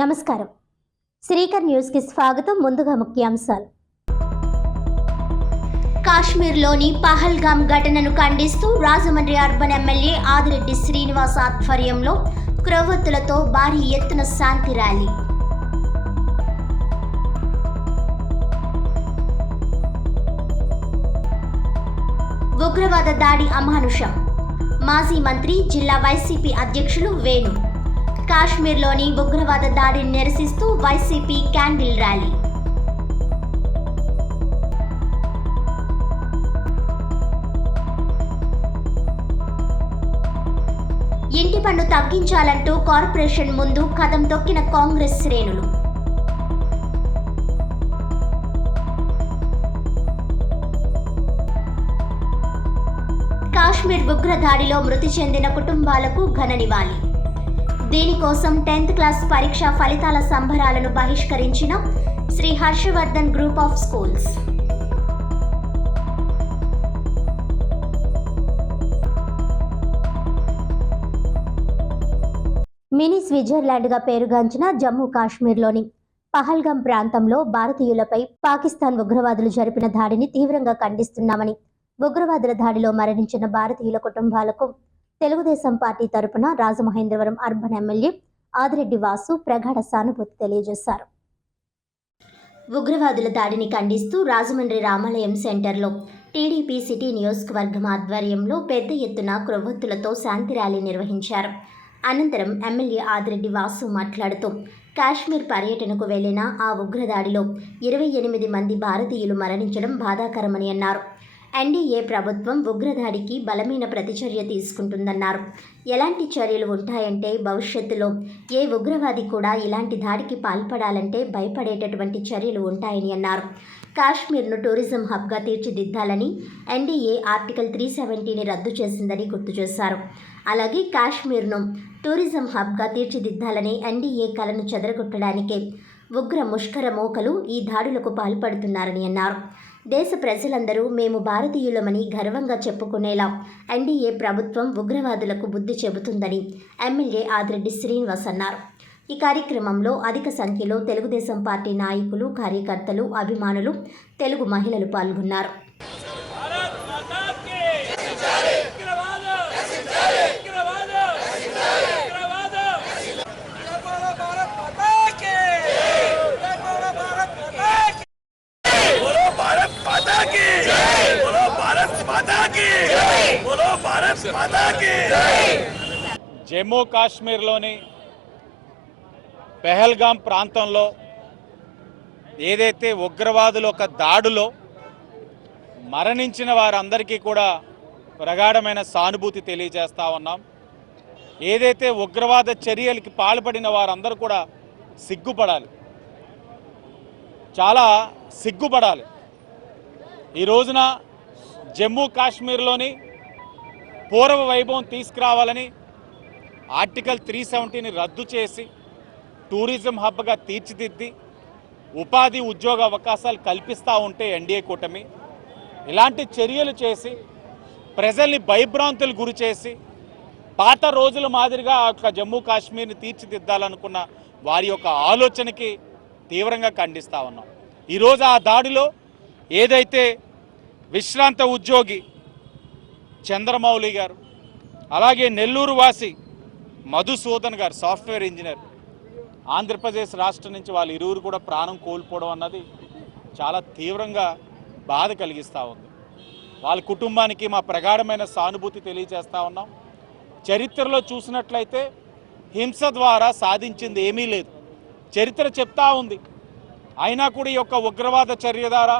నమస్కారం. శ్రీకర్ న్యూస్ కి స్వాగతం. ముందుగా ముఖ్యాంశాలు. కాశ్మీర్లోని పహల్గామ్ ఘటనను ఖండిస్తూ రాజమండ్రి అర్బన్ ఎమ్మెల్యే ఆదిరెడ్డి శ్రీనివాస్ ఆధ్వర్యంలో క్రొవ్వొత్తులతో భారీ ఎత్తున శాంతి ర్యాలీ. ఉగ్రవాద దాడి అమానుషం. మాజీ మంత్రి, జిల్లా వైసీపీ అధ్యక్షులు వేణు. కాశ్మీర్లోని ఉగ్రవాద దాడిని నిరసిస్తూ వైసీపీ క్యాండిల్ ర్యాలీ. ఇంటి పన్ను తగ్గించాలంటూ కార్పొరేషన్ ముందు కదం తొక్కిన కాంగ్రెస్ శ్రేణులు. కాశ్మీర్ ఉగ్ర దాడిలో మృతి చెందిన కుటుంబాలకు ఘన నివాళి. దీనికోసం 10th క్లాస్ పరీక్ష ఫలితాల సంబరాలను బహిష్కరించిన Shri Harshavardhan group of schools. Mini స్విట్జర్లాండ్గా పేరుగాంచిన జమ్మూ కాశ్మీర్లోని పహల్గామ్ ప్రాంతంలో భారతీయులపై పాకిస్తాన్ ఉగ్రవాదులు జరిపిన దాడిని తీవ్రంగా ఖండిస్తున్నామని ఉగ్రవాదుల దాడిలో మరణించిన భారతీయుల కుటుంబాలకు తెలుగుదేశం పార్టీ తరపున రాజమహేంద్రవరం అర్బన్ ఎమ్మెల్యే ఆదిరెడ్డి వాసు ప్రగాఢ సానుభూతి తెలియజేశారు. ఉగ్రవాదుల దాడిని ఖండిస్తూ రాజమండ్రి రామాలయం సెంటర్లో టీడీపీ సిటీ నియోజకవర్గం ఆధ్వర్యంలో పెద్ద ఎత్తున క్రొవ్వొత్తులతో శాంతి ర్యాలీ నిర్వహించారు. అనంతరం ఎమ్మెల్యే ఆదిరెడ్డి వాసు మాట్లాడుతూ కాశ్మీర్ పర్యటనకు వెళ్లిన ఆ ఉగ్రదాడిలో 28 మంది భారతీయులు మరణించడం బాధాకరమని అన్నారు. ఎన్డీఏ ప్రభుత్వం ఉగ్రదాడికి బలమైన ప్రతిచర్య తీసుకుంటుందన్నారు. ఎలాంటి చర్యలు ఉంటాయంటే భవిష్యత్తులో ఏ ఉగ్రవాది కూడా ఇలాంటి దాడికి పాల్పడాలంటే భయపడేటటువంటి చర్యలు ఉంటాయని అన్నారు. కాశ్మీర్ను టూరిజం హబ్గా తీర్చిదిద్దాలని ఎన్డీఏ ఆర్టికల్ 370ని రద్దు చేసిందని గుర్తు చేశారు. అలాగే కాశ్మీర్ను టూరిజం హబ్గా తీర్చిదిద్దాలనే ఎన్డీఏ కలను చెదరగొట్టడానికే ఉగ్ర ముష్కర మోకలు ఈ దాడులకు పాల్పడుతున్నారని అన్నారు. దేశ ప్రజలందరూ మేము భారతీయులమని గర్వంగా చెప్పుకునేలా ఎన్డీఏ ప్రభుత్వం ఉగ్రవాదులకు బుద్ధి చెబుతుందని ఎమ్మెల్యే ఆదిరెడ్డి శ్రీనివాస్ అన్నారు. ఈ కార్యక్రమంలో అధిక సంఖ్యలో తెలుగుదేశం పార్టీ నాయకులు, కార్యకర్తలు, అభిమానులు, తెలుగు మహిళలు పాల్గొన్నారు. జమ్మూ కాశ్మీర్లోని పెహల్గామ్ ప్రాంతంలో ఏదైతే ఉగ్రవాదుల ఒక దాడిలో మరణించిన వారందరికీ కూడా ప్రగాఢమైన సానుభూతి తెలియజేస్తా ఉన్నాం. ఏదైతే ఉగ్రవాద చర్యలకి పాల్పడిన వారందరూ కూడా సిగ్గుపడాలి, చాలా సిగ్గుపడాలి. ఈ రోజున జమ్మూ కాశ్మీర్లోని పూర్వ వైభవం తీసుకురావాలని ఆర్టికల్ 370ని రద్దు చేసి టూరిజం హబ్గా తీర్చిదిద్ది ఉపాధి ఉద్యోగ అవకాశాలు కల్పిస్తూ ఉంటే ఎన్డీఏ కూటమి ఇలాంటి చర్యలు చేసి ప్రజల్ని భయభ్రాంతులు గురి చేసి పాత రోజుల మాదిరిగా జమ్మూ కాశ్మీర్ని తీర్చిదిద్దాలనుకున్న వారి యొక్క ఆలోచనకి తీవ్రంగా ఖండిస్తూ ఉన్నాం. ఈరోజు ఆ దాడిలో ఏదైతే విశ్రాంత ఉద్యోగి చంద్రమౌళి గారు, అలాగే నెల్లూరు వాసి మధుసూదన్ గారు, సాఫ్ట్వేర్ ఇంజనీర్, ఆంధ్రప్రదేశ్ రాష్ట్రం నుంచి వాళ్ళు ఇరువురు కూడా ప్రాణం కోల్పోవడం అన్నది చాలా తీవ్రంగా బాధ కలిగిస్తూ ఉంది. వాళ్ళ కుటుంబానికి మా ప్రగాఢమైన సానుభూతి తెలియజేస్తూ ఉన్నాం. చరిత్రలో చూసినట్లయితే హింస ద్వారా సాధించింది ఏమీ లేదు, చరిత్ర చెప్తా ఉంది. అయినా కూడా ఈ యొక్క ఉగ్రవాద చర్య ద్వారా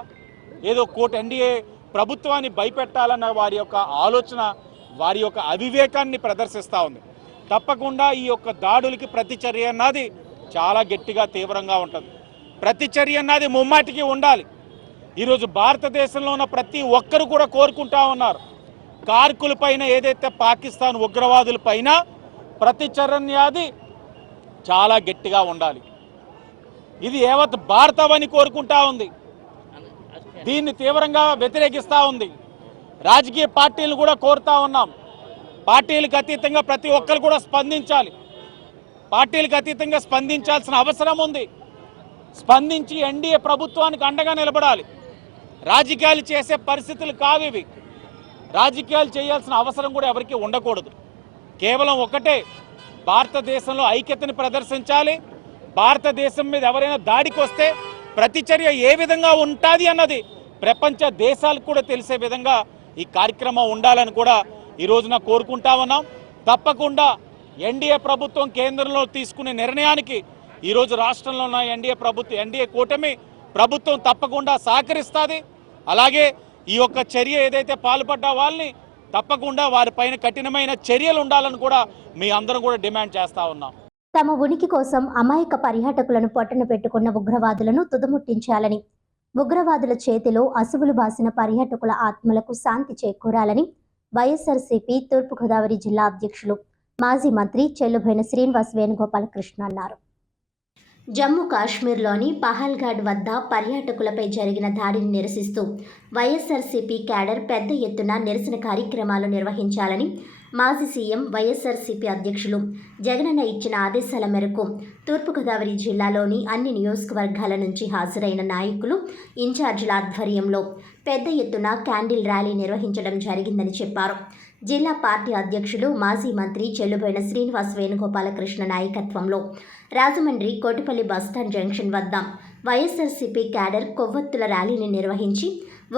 ఏదో ఎన్డీఏ ప్రభుత్వాన్ని భయపెట్టాలన్న వారి యొక్క ఆలోచన, వారి యొక్క అవివేకాన్ని ప్రదర్శిస్తూ ఉంది. తప్పకుండా ఈ యొక్క దాడులకి ప్రతిచర్య అన్నది చాలా గట్టిగా తీవ్రంగా ఉంటుంది. ప్రతిచర్య అన్నది ముమ్మాటికి ఉండాలి. ఈరోజు భారతదేశంలో ఉన్న ప్రతి ఒక్కరు కూడా కోరుకుంటా ఉన్నారు, కార్కుల పైన ఏదైతే పాకిస్తాన్ ఉగ్రవాదుల పైన ప్రతిచర్య అన్నది చాలా గట్టిగా ఉండాలి. ఇది యావత్ భారతమని కోరుకుంటా ఉంది, దీన్ని తీవ్రంగా వ్యతిరేకిస్తూ ఉంది. రాజకీయ పార్టీలు కూడా కోరుతా ఉన్నాం, పార్టీలకు అతీతంగా ప్రతి ఒక్కరు కూడా స్పందించాలి. పార్టీలకు అతీతంగా స్పందించాల్సిన అవసరం ఉంది. స్పందించి ఎన్డీఏ ప్రభుత్వానికి అండగా నిలబడాలి. రాజకీయాలు చేసే పరిస్థితులు కావివి. రాజకీయాలు చేయాల్సిన అవసరం కూడా ఎవరికీ ఉండకూడదు. కేవలం ఒకటే, భారతదేశంలో ఐక్యతని ప్రదర్శించాలి. భారతదేశం మీద ఎవరైనా దాడికి వస్తే ప్రతిచర్య ఏ విధంగా ఉంటుంది అన్నది ప్రపంచ దేశాలకు కూడా తెలిసే విధంగా ఈ కార్యక్రమం ఉండాలని కూడా ఈ రోజున కోరుకుంటా ఉన్నాం. తప్పకుండా ఎన్డీఏ ప్రభుత్వం కేంద్రంలో తీసుకునే నిర్ణయానికి ఈరోజు రాష్ట్రంలో ఉన్న ఎన్డీఏ కూటమి ప్రభుత్వం తప్పకుండా సహకరిస్తుంది. అలాగే ఈ యొక్క చర్య ఏదైతే పాల్పడ్డ వాళ్ళని తప్పకుండా వారిపైన కఠినమైన చర్యలు ఉండాలని కూడా మీ అందరం కూడా డిమాండ్ చేస్తా ఉన్నాం. తమ ఉనికి కోసం అమాయక పర్యాటకులను పొట్టన పెట్టుకున్న ఉగ్రవాదులను తుదముట్టించాలని, ఉగ్రవాదుల చేతిలో అసువులు బాసిన పర్యాటకుల ఆత్మలకు శాంతి చేకూరాలని వైఎస్ఆర్సీపీ తూర్పుగోదావరి జిల్లా అధ్యక్షులు మాజీ మంత్రి చెల్లుబోయిన శ్రీనివాస్ వేణుగోపాలకృష్ణ అన్నారు. జమ్మూ కాశ్మీర్లోని పహల్గాడ్ వద్ద పర్యాటకులపై జరిగిన దాడిని నిరసిస్తూ వైఎస్ఆర్సీపీ క్యాడర్ పెద్ద ఎత్తున నిరసన కార్యక్రమాలు నిర్వహించాలని మాజీ సీఎం వైఎస్ఆర్సీపీ అధ్యక్షులు జగనన్న ఇచ్చిన ఆదేశాల మేరకు తూర్పుగోదావరి జిల్లాలోని అన్ని నియోజకవర్గాల నుంచి హాజరైన నాయకులు, ఇన్ఛార్జీల ఆధ్వర్యంలో పెద్ద ఎత్తున క్యాండిల్ ర్యాలీ నిర్వహించడం జరిగిందని చెప్పారు. జిల్లా పార్టీ అధ్యక్షులు మాజీ మంత్రి చెల్లుబోయిన శ్రీనివాస్ వేణుగోపాలకృష్ణ నాయకత్వంలో రాజమండ్రి కోటిపల్లి బస్టాండ్ జంక్షన్ వద్ద వైఎస్ఆర్సీపీ క్యాడర్ కొవ్వొత్తుల ర్యాలీని నిర్వహించి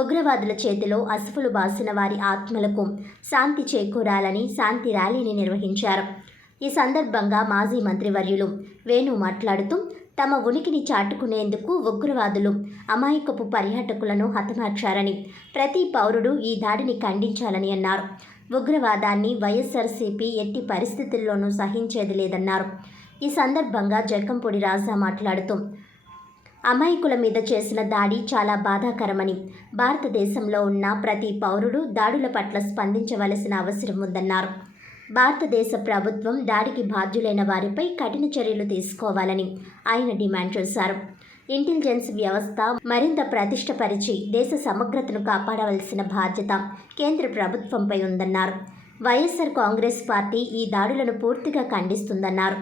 ఉగ్రవాదుల చేతిలో అసువులు బాసిన వారి ఆత్మలకు శాంతి చేకూరాలని శాంతి ర్యాలీని నిర్వహించారు. ఈ సందర్భంగా మాజీ మంత్రివర్యులు వేణు మాట్లాడుతూ, తమ ఉనికిని చాటుకునేందుకు ఉగ్రవాదులు అమాయకపు పర్యాటకులను హతమార్చారని, ప్రతి పౌరుడు ఈ దాడిని ఖండించాలని అన్నారు. ఉగ్రవాదాన్ని వైఎస్ఆర్సీపీ ఎట్టి పరిస్థితుల్లోనూ సహించేది లేదన్నారు. ఈ సందర్భంగా జక్కంపూడి రాజా మాట్లాడుతూ, అమాయకుల మీద చేసిన దాడి చాలా బాధాకరమని, భారతదేశంలో ఉన్న ప్రతి పౌరుడు దాడుల పట్ల స్పందించవలసిన అవసరం ఉందన్నారు. భారతదేశ ప్రభుత్వం దాడికి బాధ్యులైన వారిపై కఠిన చర్యలు తీసుకోవాలని ఆయన డిమాండ్ చేశారు. ఇంటెలిజెన్స్ వ్యవస్థ మరింత ప్రతిష్టపరిచి దేశ సమగ్రతను కాపాడవలసిన బాధ్యత కేంద్ర ప్రభుత్వంపై ఉందన్నారు. వైఎస్ఆర్ కాంగ్రెస్ పార్టీ ఈ దాడులను పూర్తిగా ఖండిస్తుందన్నారు.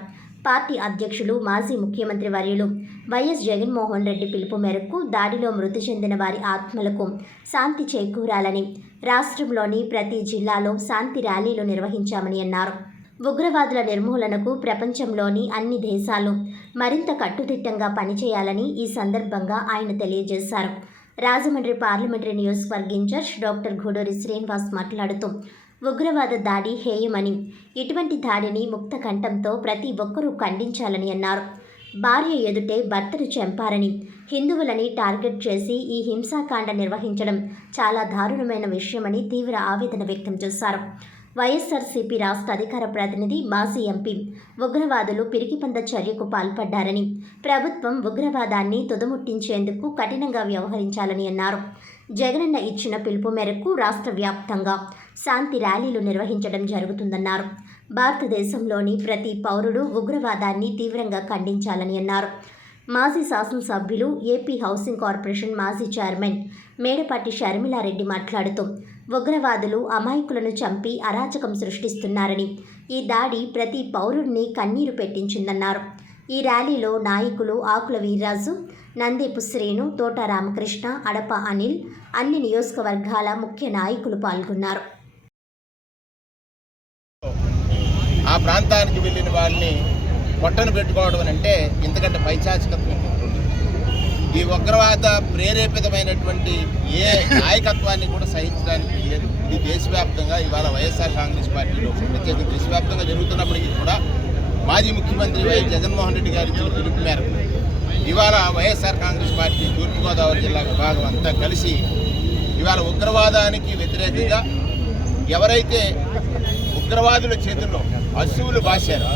పార్టీ అధ్యక్షులు మాజీ ముఖ్యమంత్రి వర్యులు వైఎస్ జగన్మోహన్ రెడ్డి పిలుపు మేరకు దాడిలో మృతి చెందిన వారి ఆత్మలకు శాంతి చేకూరాలని రాష్ట్రంలోని ప్రతి జిల్లాలో శాంతి ర్యాలీలు నిర్వహించామని అన్నారు. ఉగ్రవాదుల నిర్మూలనకు ప్రపంచంలోని అన్ని దేశాలు మరింత కట్టుదిట్టంగా పనిచేయాలని ఈ సందర్భంగా ఆయన తెలియజేశారు. రాజమండ్రి పార్లమెంటరీ నియోజకవర్గ ఇన్ఛార్జ్ డాక్టర్ గూడూరి శ్రీనివాస్ మాట్లాడుతూ, ఉగ్రవాద దాడి హేయమని, ఇటువంటి దాడిని ముక్త కంఠంతో ప్రతి ఒక్కరూ ఖండించాలని అన్నారు. భార్య ఎదుటే భర్తను చంపారని, హిందువులని టార్గెట్ చేసి ఈ హింసాకాండ నిర్వహించడం చాలా దారుణమైన విషయమని తీవ్ర ఆవేదన వ్యక్తం చేశారు. వైఎస్ఆర్సీపీ రాష్ట్ర అధికార ప్రతినిధి మాజీ ఎంపీ ఉగ్రవాదులు పిరికిపంద చర్యకు పాల్పడ్డారని, ప్రభుత్వం ఉగ్రవాదాన్ని తుదముట్టించేందుకు కఠినంగా వ్యవహరించాలని అన్నారు. జగనన్న ఇచ్చిన పిలుపు మేరకు రాష్ట్ర వ్యాప్తంగా శాంతి ర్యాలీలు నిర్వహించడం జరుగుతుందన్నారు. భారతదేశంలోని ప్రతి పౌరుడు ఉగ్రవాదాన్ని తీవ్రంగా ఖండించాలని అన్నారు. మాజీ శాసనసభ్యులు, ఏపీ హౌసింగ్ కార్పొరేషన్ మాజీ చైర్మన్ మేడపాటి షర్మిలారెడ్డి మాట్లాడుతూ, ఉగ్రవాదులు అమాయకులను చంపి అరాచకం సృష్టిస్తున్నారని, ఈ దాడి ప్రతి పౌరుడిని కన్నీరు పెట్టించిందన్నారు. ఈ ర్యాలీలో నాయకులు ఆకుల వీర్రాజు, నందేపు శ్రీను, తోట రామకృష్ణ, అడప అనిల్, అన్ని నియోజకవర్గాల ముఖ్య నాయకులు పాల్గొన్నారు. ఆ ప్రాంతానికి వెళ్ళిన వాళ్ళని పొట్టను పెట్టుకోవడం అంటే ఇంతకంటే పైశాచికత్వం ఉంటుంది. ఈ ఉగ్రవాద ప్రేరేపితమైనటువంటి ఏ నాయకత్వాన్ని కూడా సహించడానికి లేదు. ఇది దేశవ్యాప్తంగా ఇవాళ వైఎస్ఆర్ కాంగ్రెస్ పార్టీలో ప్రత్యేక దేశవ్యాప్తంగా జరుగుతున్నప్పటికీ కూడా మాజీ ముఖ్యమంత్రి వైఎస్ జగన్మోహన్ రెడ్డి గారి ఇచ్చిన పిలుపు మేరకు ఇవాళ వైఎస్ఆర్ కాంగ్రెస్ పార్టీ తూర్పుగోదావరి జిల్లా విభాగం అంతా కలిసి ఇవాళ ఉగ్రవాదానికి వ్యతిరేకంగా ఎవరైతే ఉగ్రవాదుల చేతుల్లో అసువులు బాశారో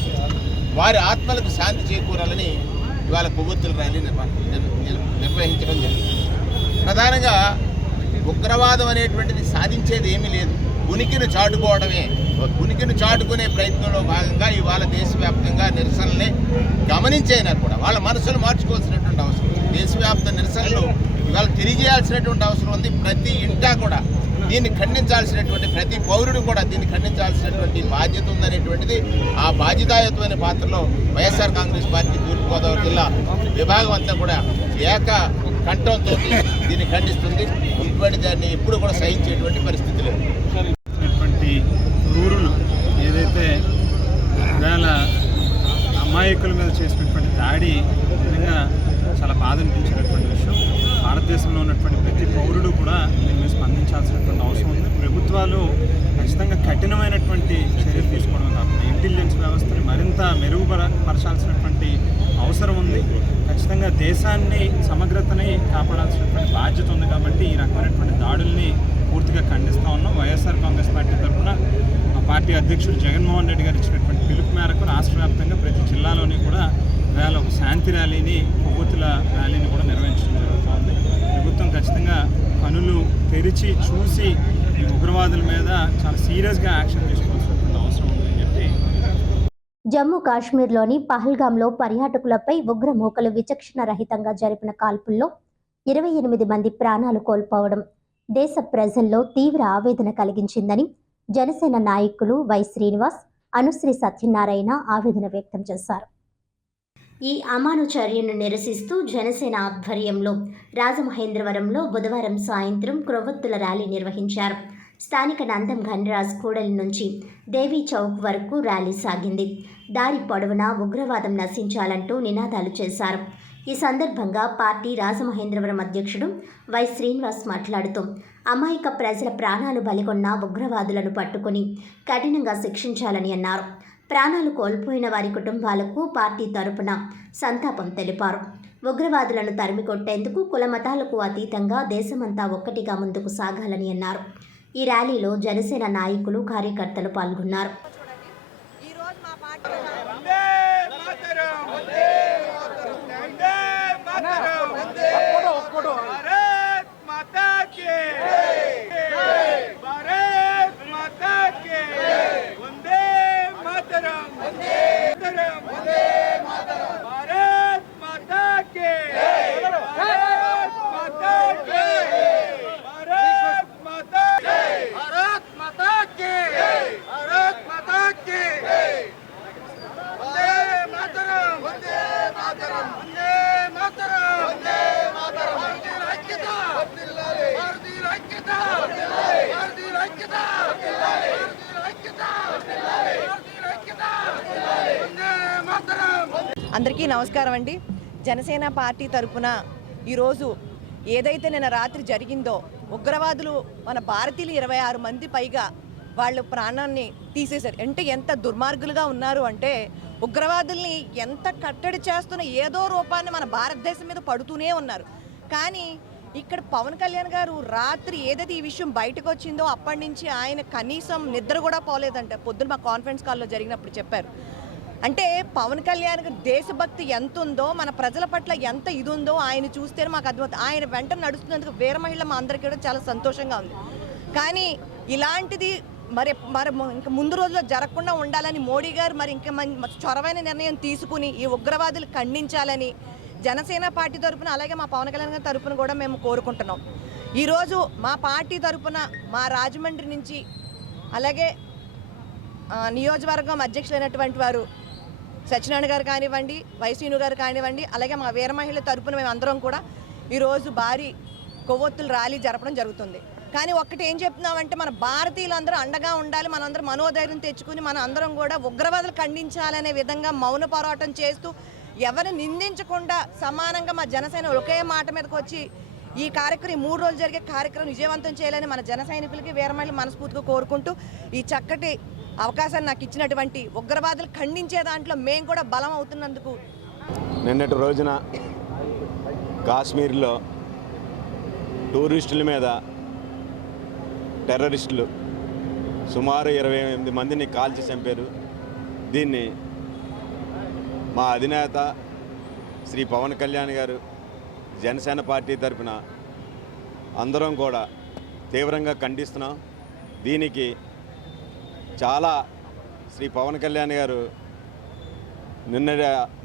వారి ఆత్మలకు శాంతి చేకూరాలని ఇవాళ కొవ్వొత్తుల ర్యాలీ నిర్వహించడం జరిగింది. ప్రధానంగా ఉగ్రవాదం అనేటువంటిది సాధించేది ఏమీ లేదు, ఉనికిని చాటుకోవడమే. ఉనికిని చాటుకునే ప్రయత్నంలో భాగంగా ఇవాళ దేశవ్యాప్తంగా నిరసనలే గమనించైనా కూడా వాళ్ళ మనసును మార్చుకోవాల్సినటువంటి అవసరం. దేశవ్యాప్త నిరసనలు ఇవాళ తెలియజేయాల్సినటువంటి అవసరం ఉంది. ప్రతి ఇంటా కూడా దీన్ని ఖండించాల్సినటువంటి, ప్రతి పౌరుడు కూడా దీన్ని ఖండించాల్సినటువంటి బాధ్యత ఉందనేటువంటిది ఆ బాధ్యతాయుతమైన పాత్రలో వైఎస్ఆర్ కాంగ్రెస్ పార్టీ తూర్పుగోదావరి జిల్లా విభాగం అంతా కూడా ఏక కంఠంతో దీన్ని ఖండిస్తుంది. ఇటువంటి దాన్ని ఎప్పుడు కూడా సహించేటువంటి పరిస్థితి లేదు. రూరులు ఏదైతే ఇవాళ అమాయకుల మీద చేసినటువంటి దాడి నిజంగా చాలా బాధ అనిపించినటువంటి విషయం. భారతదేశంలో ఉన్నటువంటి ప్రతి పౌరుడు కూడా దీని మీద స్పందించాల్సినటువంటి అవసరం ఉంది. ప్రభుత్వాలు ఖచ్చితంగా కఠినమైనటువంటి చర్యలు తీసుకోవడం కాకుండా ఇంటెలిజెన్స్ వ్యవస్థని మరింత మెరుగుపరచాల్సినటువంటి అవసరం ఉంది. ఖచ్చితంగా దేశాన్ని సమగ్రతని కాపాడాల్సినటువంటి బాధ్యత ఉంది. కాబట్టి ఈ రకమైనటువంటి దాడుల్ని పూర్తిగా ఖండిస్తూ ఉన్నాం. వైఎస్ఆర్ కాంగ్రెస్ పార్టీ తరఫున పార్టీ అధ్యక్షుడు జగన్మోహన్ రెడ్డి గారు ఇచ్చినటువంటి పిలుపు మేరకు రాష్ట్ర వ్యాప్తంగా ప్రతి జిల్లాలోని కూడా ఇవాళ ఒక శాంతి ర్యాలీని, కొవ్వొత్తుల ర్యాలీని కూడా నిర్వహించడం జరుగుతుంది. ప్రభుత్వం ఖచ్చితంగా కనులు తెరిచి చూసి ఈ ఉగ్రవాదుల మీద చాలా సీరియస్గా యాక్షన్ తీసుకోవాల్సినటువంటి అవసరం ఉందని చెప్పి. జమ్మూ కాశ్మీర్లోని పహల్గాంలో పర్యాటకులపై ఉగ్రమూకలు విచక్షణ రహితంగా జరిపిన కాల్పుల్లో 28 మంది ప్రాణాలు కోల్పోవడం దేశ ప్రజల్లో తీవ్ర ఆవేదన కలిగించిందని జనసేన నాయకులు వై శ్రీనివాస్, అనుశ్రీ సత్యనారాయణ ఆవేదన వ్యక్తం చేశారు. ఈ అమాను చర్యను నిరసిస్తూ జనసేన ఆధ్వర్యంలో రాజమహేంద్రవరంలో బుధవారం సాయంత్రం క్రొవ్వొత్తుల ర్యాలీ నిర్వహించారు. స్థానిక నందం ఘనరాజ్ కూడలి నుంచి దేవీ చౌక్ వరకు ర్యాలీ సాగింది. దారి పొడవునా ఉగ్రవాదం నశించాలంటూ నినాదాలు చేశారు. ఈ సందర్భంగా పార్టీ రాజమహేంద్రవరం అధ్యక్షుడు వై శ్రీనివాస్ మాట్లాడుతూ అమాయక ప్రజల ప్రాణాలు బలిగొన్న ఉగ్రవాదులను పట్టుకుని కఠినంగా శిక్షించాలని అన్నారు. ప్రాణాలు కోల్పోయిన వారి కుటుంబాలకు పార్టీ తరపున సంతాపం తెలిపారు. ఉగ్రవాదులను తరిమికొట్టేందుకు కులమతాలకు అతీతంగా దేశమంతా ఒక్కటిగా ముందుకు సాగాలని అన్నారు. ఈ ర్యాలీలో జనసేన నాయకులు, కార్యకర్తలు పాల్గొన్నారు. అందరికీ నమస్కారం అండి. జనసేన పార్టీ తరపున ఈరోజు ఏదైతే నిన్న రాత్రి జరిగిందో, ఉగ్రవాదులు మన భారతీయులు 26 మంది పైగా వాళ్ళు ప్రాణాన్ని తీసేశారు. అంటే ఎంత దుర్మార్గులుగా ఉన్నారు అంటే, ఉగ్రవాదుల్ని ఎంత కట్టడి చేస్తున్న ఏదో రూపాన్ని మన భారతదేశం మీద పడుతూనే ఉన్నారు. కానీ ఇక్కడ పవన్ కళ్యాణ్ గారు రాత్రి ఏదైతే ఈ విషయం బయటకు వచ్చిందో అప్పటి నుంచి ఆయన కనీసం నిద్ర కూడా పోలేదంట. పొద్దున్న మా కాన్ఫరెన్స్ కాల్లో జరిగినప్పుడు చెప్పారు. అంటే పవన్ కళ్యాణ్ దేశభక్తి ఎంత ఉందో, మన ప్రజల పట్ల ఎంత ఇది ఉందో ఆయన చూస్తేనే మాకు అర్థమవుతుంది. ఆయన వెంట నడుస్తున్నందుకు వీర మహిళ మా అందరికీ కూడా చాలా సంతోషంగా ఉంది. కానీ ఇలాంటిది మరి ఇంకా ముందు రోజుల్లో జరగకుండా ఉండాలని మోడీ గారు మరి ఇంకా చొరవైన నిర్ణయం తీసుకుని ఈ ఉగ్రవాదులు ఖండించాలని జనసేన పార్టీ తరపున, అలాగే మా పవన్ కళ్యాణ్ గారి తరపున కూడా మేము కోరుకుంటున్నాం. ఈరోజు మా పార్టీ తరపున మా రాజమండ్రి నుంచి, అలాగే నియోజకవర్గం అధ్యక్షులైనటువంటి వారు సత్యనారాయణ గారు కానివ్వండి, వైసీను గారు కానివ్వండి, అలాగే మా వీర మహిళల తరపున మేము అందరం కూడా ఈరోజు భారీ కొవ్వొత్తుల ర్యాలీ జరపడం జరుగుతుంది. కానీ ఒక్కటి ఏం చెప్తున్నామంటే, మన భారతీయులందరూ అండగా ఉండాలి, మనందరం మనోధైర్యం తెచ్చుకుని మన అందరం కూడా ఉగ్రవాదులు ఖండించాలనే విధంగా మౌన పోరాటం చేస్తూ ఎవరిని నిందించకుండా సమానంగా మా జనసేన ఒకే మాట మీదకి వచ్చి ఈ కార్యక్రమం 3 రోజులు జరిగే కార్యక్రమం విజయవంతం చేయాలని మన జన సైనికులకి వీర మహిళలు మనస్ఫూర్తిగా కోరుకుంటూ, ఈ చక్కటి అవకాశాన్ని నాకు ఇచ్చినటువంటి ఉగ్రవాదులు ఖండించే దాంట్లో మేము కూడా బలం అవుతున్నందుకు. నిన్నటి రోజున కాశ్మీర్లో టూరిస్టుల మీద టెర్రరిస్టులు సుమారు 28 మందిని కాల్చి చంపారు. దీన్ని మా అధినేత శ్రీ పవన్ కళ్యాణ్ గారు జనసేన పార్టీ తరఫున అందరం కూడా తీవ్రంగా ఖండిస్తున్నాం. దీనికి చాలా శ్రీ పవన్ కళ్యాణ్ గారు నిన్న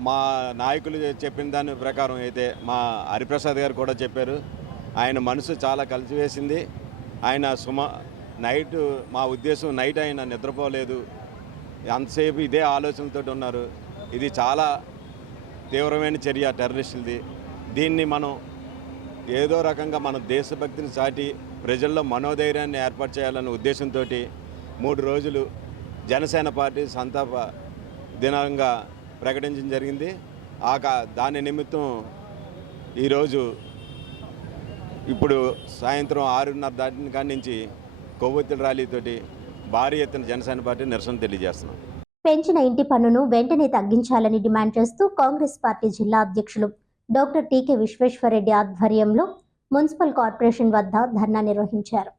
మా నాయకులు చెప్పిన దాని ప్రకారం అయితే మా హరిప్రసాద్ గారు కూడా చెప్పారు, ఆయన మనసు చాలా కలిసివేసింది. ఆయన నైట్ మా ఉద్దేశం నైట్ ఆయన నిద్రపోలేదు, అంతసేపు ఇదే ఆలోచనలతో ఉన్నారు. ఇది చాలా తీవ్రమైన చర్య టెర్రరిస్టులది. దీన్ని మనం ఏదో రకంగా మన దేశభక్తిని చాటి ప్రజల్లో మనోధైర్యాన్ని ఏర్పాటు చేయాలనే ఉద్దేశంతో 3 రోజులు జనసేన పార్టీ సంతాప దినంగా ప్రకటించడం జరిగింది. దాని నిమిత్తం ఈరోజు ఇప్పుడు సాయంత్రం 6:30 దాటిన కాడి నుంచి కొవ్వొత్తుల ర్యాలీతోటి భారీ ఎత్తున జనసేన పార్టీ నిరసన తెలియజేస్తున్నాం. పెంచిన ఇంటి పన్నును వెంటనే తగ్గించాలని డిమాండ్ చేస్తూ కాంగ్రెస్ పార్టీ జిల్లా అధ్యక్షులు డాక్టర్ టీకే విశ్వేశ్వరరెడ్డి ఆధ్వర్యంలో మున్సిపల్ కార్పొరేషన్ వద్ద ధర్నా నిర్వహించారు.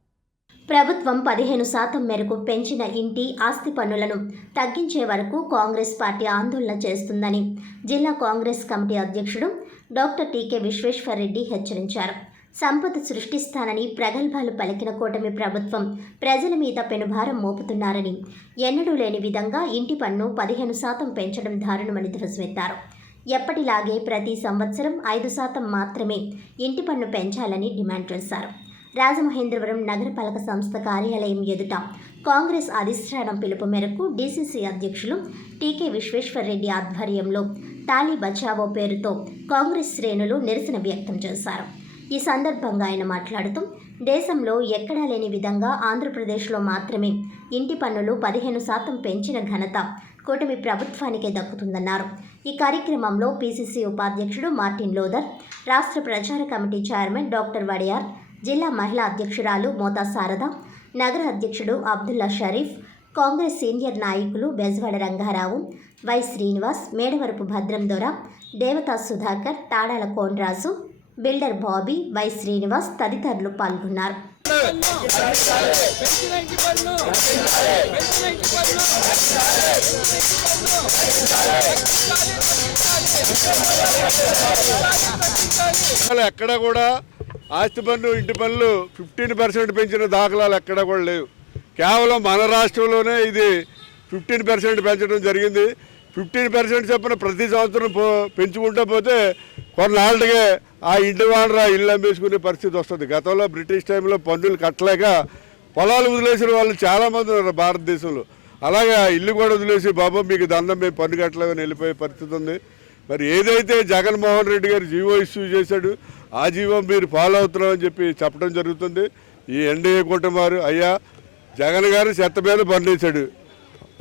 ప్రభుత్వం 15% మేరకు పెంచిన ఇంటి ఆస్తి పన్నులను తగ్గించే వరకు కాంగ్రెస్ పార్టీ ఆందోళన చేస్తుందని జిల్లా కాంగ్రెస్ కమిటీ అధ్యక్షుడు డాక్టర్ టీకే విశ్వేశ్వరరెడ్డి హెచ్చరించారు. సంపద సృష్టిస్తానని ప్రగల్భాలు పలికిన కూటమి ప్రభుత్వం ప్రజల మీద పెనుభారం మోపుతున్నారని, ఎన్నడూ లేని విధంగా ఇంటి పన్ను 15% పెంచడం దారుణమని ధ్వజమెత్తారు. ఎప్పటిలాగే ప్రతి సంవత్సరం 5% మాత్రమే ఇంటి పన్ను పెంచాలని డిమాండ్ చేశారు. రాజమహేంద్రవరం నగరపాలక సంస్థ కార్యాలయం ఎదుట కాంగ్రెస్ అధిష్టానం పిలుపు మేరకు డీసీసీ అధ్యక్షులు టీకే విశ్వేశ్వరరెడ్డి ఆధ్వర్యంలో టాలీ బచావో పేరుతో కాంగ్రెస్ శ్రేణులు నిరసన వ్యక్తం చేశారు. ఈ సందర్భంగా ఆయన మాట్లాడుతూ దేశంలో ఎక్కడా లేని విధంగా ఆంధ్రప్రదేశ్లో మాత్రమే ఇంటి పన్నులు 15% పెంచిన ఘనత కూటమి ప్రభుత్వానికే దక్కుతుందన్నారు. ఈ కార్యక్రమంలో పీసీసీ ఉపాధ్యక్షుడు మార్టిన్ లోదర్, రాష్ట్ర ప్రచార కమిటీ చైర్మన్ డాక్టర్ వడియార్, జిల్లా మహిళా అధ్యక్షురాలు మోతా శారద, నగర అధ్యక్షుడు అబ్దుల్లా షరీఫ్, కాంగ్రెస్ సీనియర్ నాయకులు బెజవాడ రంగారావు, వై శ్రీనివాస్, మేడవరపు భద్రం దొర, దేవతా సుధాకర్, తాడాల కోన్రాజు, బిల్డర్ బాబీ, వై శ్రీనివాస్ తదితరులు పాల్గొన్నారు. ఎక్కడ కూడా ఆస్తి పన్ను ఇంటి పన్నులు 15% పెంచిన దాఖలాలు ఎక్కడా కూడా లేవు. కేవలం మన రాష్ట్రంలోనే ఇది 15% పెంచడం జరిగింది. 15% చొప్పున ప్రతి సంవత్సరం పెంచుకుంటూ పోతే కొన్నాళ్ళకే ఆ ఇంటి వానరా ఇల్లు అమ్మేసుకునే పరిస్థితి వస్తుంది. గతంలో బ్రిటిష్ టైంలో పన్నులు కట్టలేక పొలాలు వదిలేసిన వాళ్ళు చాలామంది ఉన్నారు భారతదేశంలో. అలాగే ఆ ఇల్లు కూడా వదిలేసి బాబు మీకు దండం మేము పన్ను కట్టలేమని వెళ్ళిపోయే పరిస్థితి ఉంది. మరి ఏదైతే జగన్మోహన్ రెడ్డి గారు జీవో ఇష్యూ చేశాడు ఆ జీవో మీరు ఫాలో అవుతున్నామని చెప్పి చెప్పడం జరుగుతుంది. ఈ ఎన్డీఏ కూటమి వారు అయ్యా జగన్ గారు చెత్త మీద పన్నేశాడు.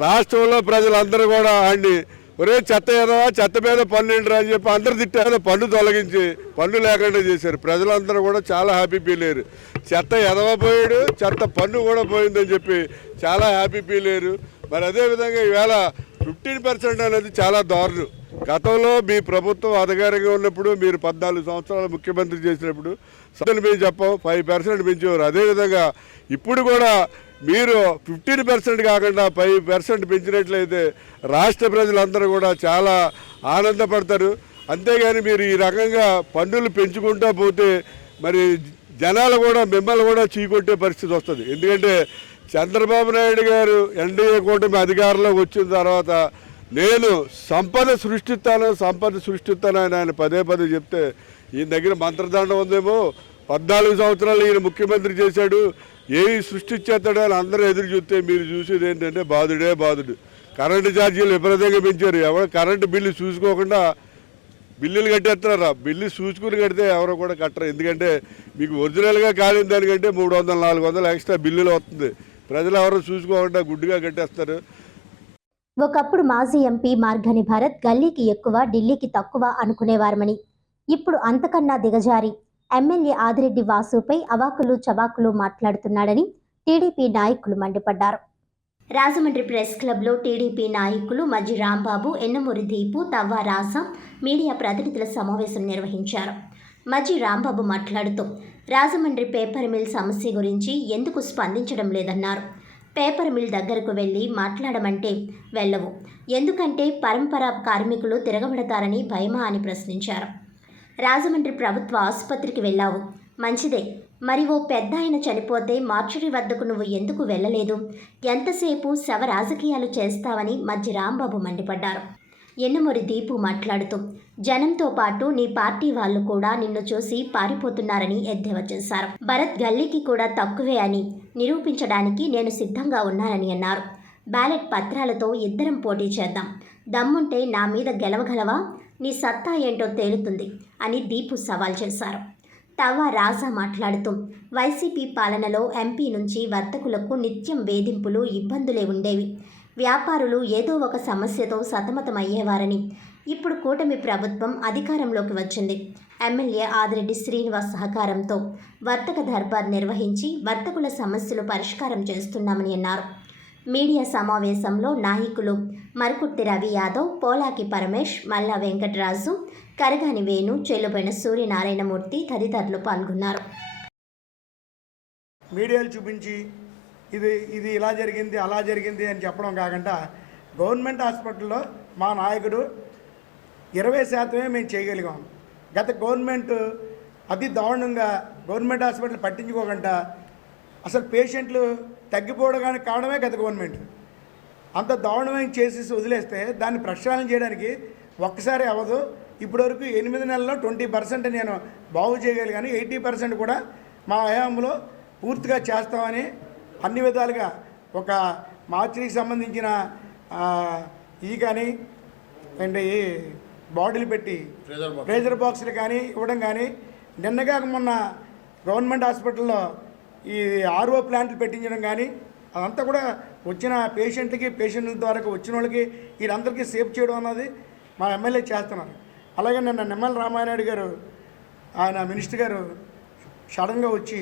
రాష్ట్రంలో ప్రజలందరూ కూడా ఆయన్ని ఒరే చెత్త ఏదవా చెత్త మీద పన్ను ఏంటరా అని చెప్పి అందరు తిట్టారు. పన్ను తొలగించి పన్ను లేకుండా చేశారు. ప్రజలందరూ కూడా చాలా హ్యాపీ ఫీల్ అయ్యారు. చెత్త ఎదవ పోయాడు, చెత్త పన్ను కూడా పోయిందని చెప్పి చాలా హ్యాపీ ఫీల్ అయ్యారు. మరి అదేవిధంగా ఈవేళ 15% అనేది చాలా దారుణం. గతంలో మీ ప్రభుత్వం అధికారంగా ఉన్నప్పుడు మీరు 14 సంవత్సరాలు ముఖ్యమంత్రి చేసినప్పుడు మేము చెప్పాం 5% పెంచేవారు. అదేవిధంగా ఇప్పుడు కూడా మీరు 15% కాకుండా 5% పెంచినట్లయితే రాష్ట్ర ప్రజలందరూ కూడా చాలా ఆనందపడతారు. అంతేగాని మీరు ఈ రకంగా పన్నులు పెంచుకుంటూ పోతే మరి జనాలు కూడా మిమ్మల్ని కూడా చీకొట్టే పరిస్థితి వస్తుంది. ఎందుకంటే చంద్రబాబు నాయుడు గారు ఎన్డీఏ కూటమి అధికారంలోకి వచ్చిన తర్వాత నేను సంపద సృష్టిస్తాను అని ఆయన పదే చెప్తే ఈయన దగ్గర మంత్రదండం ఉందేమో. 14 సంవత్సరాలు ఈయన ముఖ్యమంత్రి చేశాడు, ఏమి సృష్టించేస్తాడో అని అందరూ ఎదురు చూస్తే మీరు చూసేది ఏంటంటే బాధుడు. కరెంటు ఛార్జీలు విపరీతంగా పెంచారు. ఎవరు కరెంటు బిల్లు చూసుకోకుండా బిల్లులు కట్టేస్తారా? బిల్లు చూసుకుని కడితే ఎవరో కూడా కట్టరు. ఎందుకంటే మీకు ఒరిజినల్గా కాలిన దానికంటే 300-400 ఎక్స్ట్రా బిల్లులు వస్తుంది. ప్రజలు ఎవరో చూసుకోకుండా గుడ్డుగా కట్టేస్తారు. ఒకప్పుడు మాజీ ఎంపీ మార్గని భరత్ గల్లీకి ఎక్కువ ఢిల్లీకి తక్కువ అనుకునేవారమని, ఇప్పుడు అంతకన్నా దిగజారి ఎమ్మెల్యే ఆదిరెడ్డి వాసుపై అవాకులు చవాకులు మాట్లాడుతున్నాడని టీడీపీ నాయకులు మండిపడ్డారు. రాజమండ్రి ప్రెస్ క్లబ్లో టీడీపీ నాయకులు మజ్జి రాంబాబు, ఎన్నమూరి దీపు, తవ్వ రాజా మీడియా ప్రతినిధుల సమావేశం నిర్వహించారు. మజ్జి రాంబాబు మాట్లాడుతూ రాజమండ్రి పేపర్ మిల్ సమస్య గురించి ఎందుకు స్పందించడం లేదన్నారు. పేపర్ మిల్ దగ్గరకు వెళ్ళి మాట్లాడమంటే వెళ్ళవు, ఎందుకంటే పరంపర కార్మికులు తిరగబడతారని భయమా అని ప్రశ్నించారు. రాజమండ్రి ప్రభుత్వ ఆసుపత్రికి వెళ్ళావు, మంచిదే, మరి ఓ పెద్ద ఆయన చనిపోతే మార్చురీ వద్దకు నువ్వు ఎందుకు వెళ్ళలేదు? ఎంతసేపు శవ రాజకీయాలు చేస్తావని మజ్జి రాంబాబు మండిపడ్డారు. ఎన్నమూరి దీపు మాట్లాడుతూ జనంతో పాటు నీ పార్టీ వాళ్ళు కూడా నిన్ను చూసి పారిపోతున్నారని ఎద్దేవా చేశారు. భరత్ గల్లీకి కూడా తక్కువే అని నిరూపించడానికి నేను సిద్ధంగా ఉన్నానని అన్నారు. బ్యాలెట్ పత్రాలతో ఇద్దరం పోటీ చేద్దాం, దమ్ముంటే నా మీద గెలవగలవా, నీ సత్తా ఏంటో తేలుతుంది అని దీపు సవాల్ చేశారు. తవ్వ రాజా మాట్లాడుతూ వైసీపీ పాలనలో ఎంపీ నుంచి వర్తకులకు నిత్యం వేధింపులు, ఇబ్బందులే ఉండేవి. వ్యాపారులు ఏదో ఒక సమస్యతో సతమతమయ్యేవారని, ఇప్పుడు కూటమి ప్రభుత్వం అధికారంలోకి వచ్చింది. ఎమ్మెల్యే ఆదిరెడ్డి శ్రీనివాస్ సహకారంతో వర్తక దర్బార్ నిర్వహించి వర్తకుల సమస్యలు పరిష్కారం చేస్తున్నామని అన్నారు. మీడియా సమావేశంలో నాయకులు మరుకుర్తి రవి యాదవ్, పోలాకి పరమేష్, మల్లా వెంకటరాజు, కరగాని వేణు, చెల్లుబైన సూర్యనారాయణమూర్తి తదితరులు పాల్గొన్నారు. మీడియాలు చూపించి ఇది ఇలా జరిగింది అలా జరిగింది అని చెప్పడం కాకుండా గవర్నమెంట్ హాస్పిటల్లో మా నాయకుడు 20% మేము చేయగలిగాం. గత గవర్నమెంట్ అతి దారుణంగా గవర్నమెంట్ హాస్పిటల్ పట్టించుకోకుండా అసలు పేషెంట్లు తగ్గిపోవడానికి కారణమే గత గవర్నమెంట్. అంత దారుణమైన చేసి వదిలేస్తే దాన్ని ప్రక్షాళన చేయడానికి ఒక్కసారి అవ్వదు. ఇప్పటివరకు 8 నెలల్లో 20% నేను బాగు చేయగలిగాను. 80% కూడా మా హయాంలో పూర్తిగా చేస్తామని అన్ని విధాలుగా ఒక మార్చికి సంబంధించిన కానీ అంటే బాటిల్ పెట్టి ఫ్రీజర్ బాక్సులు కానీ ఇవ్వడం కానీ, నిన్నగా మొన్న గవర్నమెంట్ హాస్పిటల్లో ఈ ఆర్ఓ ప్లాంట్లు పెట్టించడం కానీ, అదంతా కూడా వచ్చిన పేషెంట్ల ద్వారా వచ్చిన వాళ్ళకి వీళ్ళందరికీ సేఫ్ చేయడం అన్నది మా ఎమ్మెల్యే చేస్తున్నారు. అలాగే నిన్న నిమ్మల రామానాయుడు గారు, ఆయన మినిస్టర్ గారు సడన్గా వచ్చి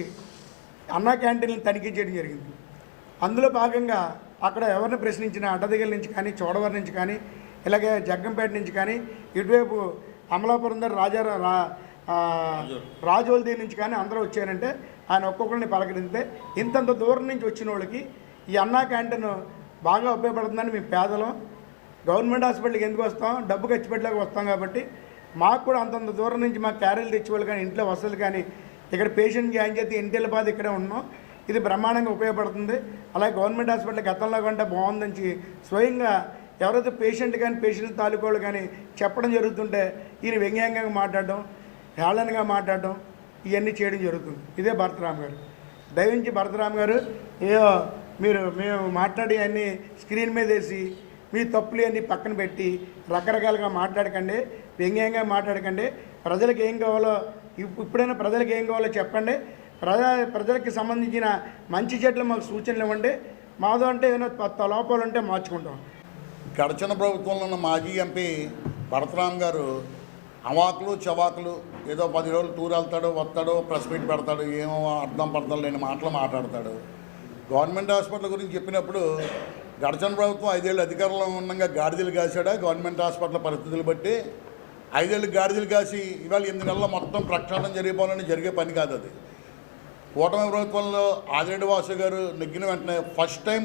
అన్నా క్యాంటీన్లను తనిఖీ చేయడం జరిగింది. అందులో భాగంగా అక్కడ ఎవరిని ప్రశ్నించిన అడ్డదిగల నుంచి కానీ, చోడవరం నుంచి కానీ, ఇలాగే జగ్గంపేట నుంచి కానీ, ఇటువైపు అమలాపురం దగ్గర రాజోల్దీ నుంచి కానీ అందరూ వచ్చారంటే ఆయన ఒక్కొక్కరిని పలకరిస్తే ఇంతంత దూరం నుంచి వచ్చిన వాళ్ళకి ఈ అన్నా క్యాంటీన్ బాగా ఉపయోగపడుతుందని మేము పేదలం గవర్నమెంట్ హాస్పిటల్కి ఎందుకు వస్తాం, డబ్బు ఖర్చు పెట్టలేక వస్తాం కాబట్టి మాకు కూడా అంతంత దూరం నుంచి మాకు క్యారీలు తెచ్చేవాళ్ళు కానీ, ఇంట్లో వసతులు కానీ, ఇక్కడ పేషెంట్ జాయిన్ చేస్తే ఇంటిల బాధ ఇక్కడే ఉన్నాం. ఇది బ్రహ్మాండంగా ఉపయోగపడుతుంది. అలాగే గవర్నమెంట్ హాస్పిటల్ గతంలో కంటే బాగుందని స్వయంగా ఎవరైతే పేషెంట్ కానీ పేషెంట్ తాలూకోళ్ళు కానీ చెప్పడం జరుగుతుంటే ఈయన వ్యంగ్యంగా మాట్లాడడం, హేళనగా మాట్లాడడం, ఇవన్నీ చేయడం జరుగుతుంది. ఇదే భరతరామ్ గారు. దయవించి భరతరామ్ గారు మేము మాట్లాడి అన్నీ స్క్రీన్ మీద వేసి మీ తప్పులు అన్నీ పక్కన పెట్టి రకరకాలుగా మాట్లాడకండి, వ్యంగ్యంగా మాట్లాడకండి. ప్రజలకు ఏం కావాలో ఇప్పుడైనా ప్రజలకు ఏం కావాలో చెప్పండి. ప్రజలకు సంబంధించిన మంచి చెట్లు మాకు సూచనలు ఇవ్వండి. మాదో అంటే ఏదైనా లోపాలు ఉంటే మార్చుకుంటాం. గడచిన ప్రభుత్వంలో ఉన్న మాజీ ఎంపీ భరతరామ్ గారు అవాకులు చవాకులు ఏదో 10 రోజులు టూర్ వెళ్తాడు, వస్తాడు, ప్రెస్ మీట్ పెడతాడు, ఏమో అర్థం పడతాడు లేని మాటలు మాట్లాడతాడు. గవర్నమెంట్ హాస్పిటల్ గురించి చెప్పినప్పుడు గడచిన ప్రభుత్వం 5 ఏళ్ళు అధికారంలో ఉండగా గాడిదలు కాశాడా గవర్నమెంట్ హాస్పిటల్ పరిస్థితులు బట్టి 5 ఏళ్ళు గాడిదలు కాసి ఇవాళ 8 నెలల్లో మొత్తం ప్రక్షాళన జరిగిపోవాలని జరిగే పని కాదు అది. కూటమి ప్రభుత్వంలో ఆదిరెడ్డి వాసు గారు నెగ్గిన వెంటనే ఫస్ట్ టైం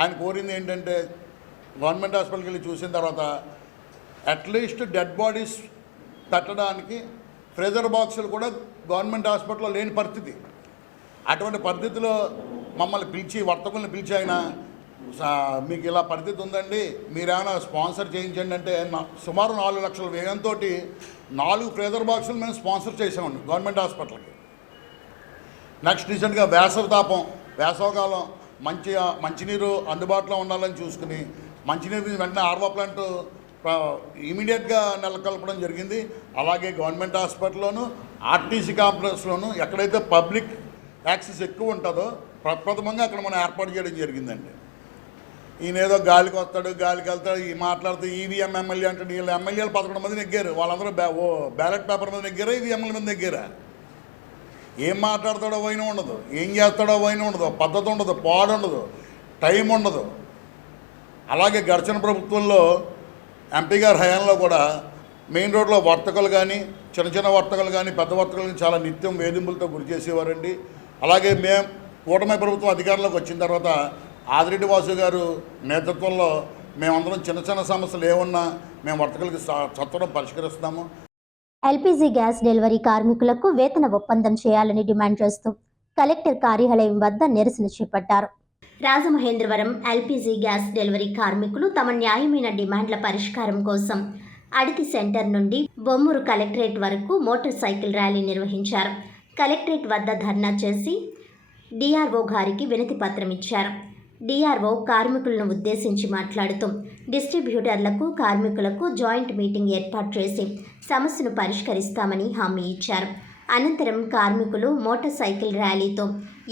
ఆయన కోరింది ఏంటంటే గవర్నమెంట్ హాస్పిటల్కి వెళ్ళి చూసిన తర్వాత అట్లీస్ట్ డెడ్ బాడీస్ పెట్టడానికి ఫ్రీజర్ బాక్సులు కూడా గవర్నమెంట్ హాస్పిటల్లో లేని పరిస్థితి. అటువంటి పరిస్థితిలో మమ్మల్ని పిలిచి వర్తకుల్ని పిలిచి ఆయన మీకు ఇలా పరిస్థితి ఉందండి, మీరేమైనా స్పాన్సర్ చేయించండి అంటే సుమారు 4 లక్షల వ్యయంతో 4 ఫ్రీజర్ బాక్సులు మేము స్పాన్సర్ చేసామండి గవర్నమెంట్ హాస్పిటల్కి. నెక్స్ట్ రీసెంట్గా వేసవకాలం మంచినీరు అందుబాటులో ఉండాలని చూసుకుని మంచినీరు వెంటనే ఆర్వో ప్లాంట్ ఇమీడియట్గా నెలకొల్పడం జరిగింది. అలాగే గవర్నమెంట్ హాస్పిటల్లోను ఆర్టీసీ కాంప్లెక్స్లోను ఎక్కడైతే పబ్లిక్ యాక్సెస్ ఎక్కువ ఉంటుందో ప్రప్రథమంగా అక్కడ మనం ఏర్పాటు చేయడం జరిగిందండి. ఈయన ఏదో గాలికి వస్తాడు, గాలికి వెళ్తాడు, ఈ మాట్లాడుతూ ఈవీఎం ఎమ్మెల్యే అంటే వీళ్ళు ఎమ్మెల్యేలు 11 మంది నెగ్గారు. వాళ్ళందరూ బ్యాలెట్ పేపర్ మీద నెగ్గారా, ఈవీఎంల మీద నెగ్గారా? ఏం మాట్లాడతాడో పోయిన ఉండదు, ఏం చేస్తాడో పోయిన ఉండదు, పద్ధతి ఉండదు, పాడు ఉండదు, టైం ఉండదు. అలాగే గడిచిన ప్రభుత్వంలో ఎంపీ గారి హయాంలో కూడా మెయిన్ రోడ్లో వర్తకులు కానీ చిన్న వర్తకులు కానీ పెద్ద వర్తకులు కానీ చాలా నిత్యం వేధింపులతో గురి చేసేవారండి. అలాగే కూటమి ప్రభుత్వం అధికారంలోకి వచ్చిన తర్వాత ఆదిరెడ్డి వాసు గారు నేతృత్వంలో మేమందరం చిన్న సమస్యలు ఏమున్నా మేము వర్తకులకి సత్వరం పరిష్కరిస్తాము. ఎల్పీజీ గ్యాస్ డెలివరీ కార్మికులకు వేతన ఒప్పందం చేయాలని డిమాండ్ చేస్తూ కలెక్టర్ కార్యాలయం వద్ద నిరసన చేపట్టారు. రాజమహేంద్రవరం ఎల్పీజీ గ్యాస్ డెలివరీ కార్మికులు తమ న్యాయమైన డిమాండ్ల పరిష్కారం కోసం అడితి సెంటర్ నుండి బొమ్మూరు కలెక్టరేట్ వరకు మోటార్ సైకిల్ ర్యాలీ నిర్వహించారు. కలెక్టరేట్ వద్ద ధర్నా చేసి డిఆర్ఓ గారికి వినతి పత్రం ఇచ్చారు. డిఆర్ఓ కార్మికులను ఉద్దేశించి మాట్లాడుతూ డిస్ట్రిబ్యూటర్లకు కార్మికులకు జాయింట్ మీటింగ్ ఏర్పాటు చేసి సమస్యను పరిష్కరిస్తామని హామీ ఇచ్చారు. అనంతరం కార్మికులు మోటార్ సైకిల్ ర్యాలీతో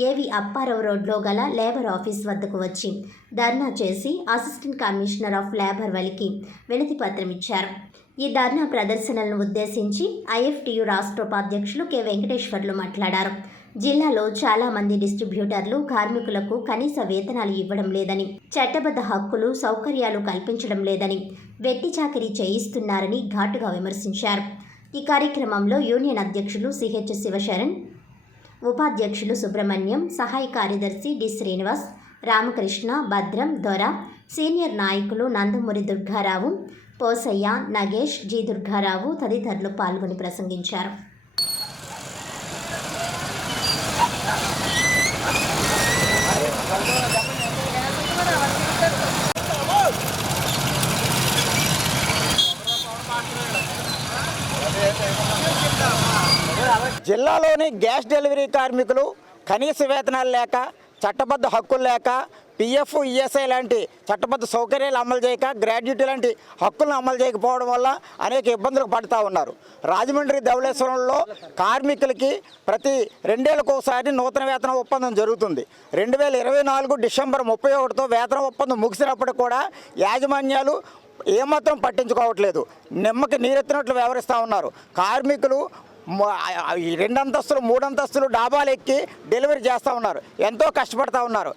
ఏవి అప్పారావు రోడ్లో గల లేబర్ ఆఫీస్ వద్దకు వచ్చి ధర్నా చేసి అసిస్టెంట్ కమిషనర్ ఆఫ్ లేబర్ వలికి వినతి పత్రం ఇచ్చారు. ఈ ధర్నా ప్రదర్శనలను ఉద్దేశించి ఐఎఫ్టియు రాష్ట్ర ఉపాధ్యక్షులు కె వెంకటేశ్వర్లు మాట్లాడారు. జిల్లాలో చాలా మంది డిస్ట్రిబ్యూటర్లు కార్మికులకు కనీస వేతనాలు ఇవ్వడం లేదని, చట్టబద్ధ హక్కులు సౌకర్యాలు కల్పించడం లేదని, వెట్టి చాకిరీ చేయిస్తున్నారని ఘాటుగా విమర్శించారు. ఈ కార్యక్రమంలో యూనియన్ అధ్యక్షులు సిహెచ్ శివశరణ్, ఉపాధ్యక్షులు సుబ్రహ్మణ్యం, సహాయ కార్యదర్శి డి శ్రీనివాస్, రామకృష్ణ, భద్రం, దొర, సీనియర్ నాయకులు నందమూరి దుర్గారావు, పోసయ్య, నగేష్, జి దుర్గారావు తదితరులు పాల్గొని ప్రసంగించారు. జిల్లాలోని గ్యాస్ డెలివరీ కార్మికులు కనీస వేతనాలు లేక, చట్టబద్ధ హక్కులు లేక, పిఎఫ్, ఈఎస్ఐ లాంటి చట్టబద్ధ సౌకర్యాలు అమలు చేయక, గ్రాడ్యుటీ లాంటి హక్కులను అమలు చేయకపోవడం వల్ల అనేక ఇబ్బందులు పడుతూ ఉన్నారు. రాజమండ్రి ధవళేశ్వరంలో కార్మికులకి ప్రతి 2 ఏళ్లకు ఒకసారి నూతన వేతన ఒప్పందం జరుగుతుంది. 2024 డిసెంబర్ 31తో వేతన ఒప్పందం ముగిసినప్పటికీ కూడా యాజమాన్యాలు ఏమాత్రం పట్టించుకోవట్లేదు. నిమ్మకి నీరెత్తినట్లు వ్యవహరిస్తూ ఉన్నారు. కార్మికులు 2 అంతస్తులు 3 అంతస్తులు డాబాలు ఎక్కి డెలివరీ చేస్తూ ఉన్నారు. ఎంతో కష్టపడుతూ ఉన్నారు.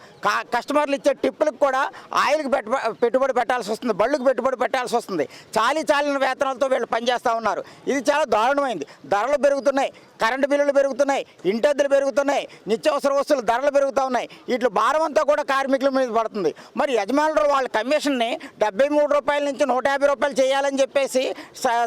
కస్టమర్లు ఇచ్చే టిప్పులకు కూడా ఆయిల్కి పెట్టుబడి పెట్టాల్సి వస్తుంది, బళ్ళుకు పెట్టుబడి పెట్టాల్సి వస్తుంది. చాలిన వేతనాలతో వీళ్ళు పనిచేస్తూ ఉన్నారు. ఇది చాలా దారుణమైంది. ధరలు పెరుగుతున్నాయి, కరెంటు బిల్లులు పెరుగుతున్నాయి, ఇంటద్దెలు పెరుగుతున్నాయి, నిత్యావసర వస్తువులు ధరలు పెరుగుతూ ఉన్నాయి. వీటి భారం అంతా కూడా కార్మికుల మీద పడుతుంది. మరి యజమానులు వాళ్ళ కమిషన్ని 73 రూపాయల నుంచి 150 రూపాయలు చేయాలని చెప్పేసి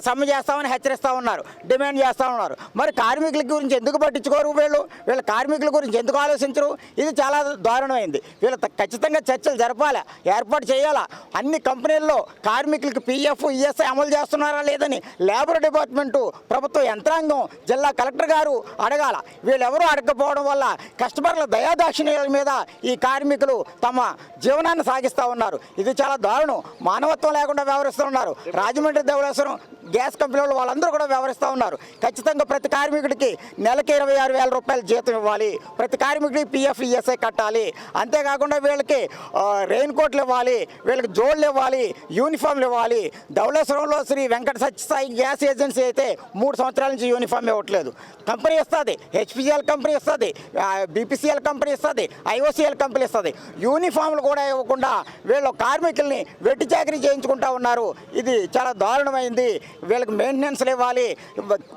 సమ్మె చేస్తామని హెచ్చరిస్తూ ఉన్నారు, డిమాండ్ చేస్తూ ఉన్నారు. మరి కార్మికుల గురించి ఎందుకు పట్టించుకోరు? వీళ్ళ కార్మికుల గురించి ఎందుకు ఆలోచించరు? ఇది చాలా దారుణమైంది. వీళ్ళ ఖచ్చితంగా చర్చలు జరపాలా, ఏర్పాటు చేయాలా. అన్ని కంపెనీల్లో కార్మికులకు పిఎఫ్, ఈఎస్ఐ అమలు చేస్తున్నారా లేదని లేబర్ డిపార్ట్మెంటు, ప్రభుత్వ యంత్రాంగం, జిల్లా కలెక్టర్ గారు అడగాల. వీళ్ళెవరూ అడగకపోవడం వల్ల కస్టమర్ల దయాదాక్షిణ్యాల మీద ఈ కార్మికులు తమ జీవనాన్ని సాగిస్తూ ఉన్నారు. ఇది చాలా దారుణం. మానవత్వం లేకుండా వ్యవహరిస్తూ ఉన్నారు. రాజమండ్రి ధవళేశ్వరం గ్యాస్ కంపెనీలు వాళ్ళందరూ కూడా వ్యవహరిస్తూ ఉన్నారు. ఖచ్చితంగా ప్రతి కార్మికుడికి నెలకి 26,000 రూపాయల జీతం ఇవ్వాలి. ప్రతి కార్మికుడికి పిఎఫ్, ఈఎస్ఐ కట్టాలి. అంతేకాకుండా వీళ్ళకి రెయిన్ కోట్లు ఇవ్వాలి, వీళ్ళకి జోళ్ళు ఇవ్వాలి, యూనిఫామ్లు ఇవ్వాలి. ధవళేశ్వరంలో శ్రీ వెంకట సత్యసాయి గ్యాస్ ఏజెన్సీ అయితే 3 సంవత్సరాల నుంచి యూనిఫామ్ ఇవ్వట్లేదు. కంపెనీ ఇస్తుంది, హెచ్పిసిఎల్ కంపెనీ ఇస్తుంది, బీపీసీఎల్ కంపెనీ ఇస్తుంది, ఐఓసీఎల్ కంపెనీ ఇస్తుంది. యూనిఫామ్లు కూడా ఇవ్వకుండా వీళ్ళు కార్మికుల్ని వెట్టి చాకరీ చేయించుకుంటా ఉన్నారు. ఇది చాలా దారుణమైంది. వీళ్ళకి మెయింటెనెన్స్లు ఇవ్వాలి,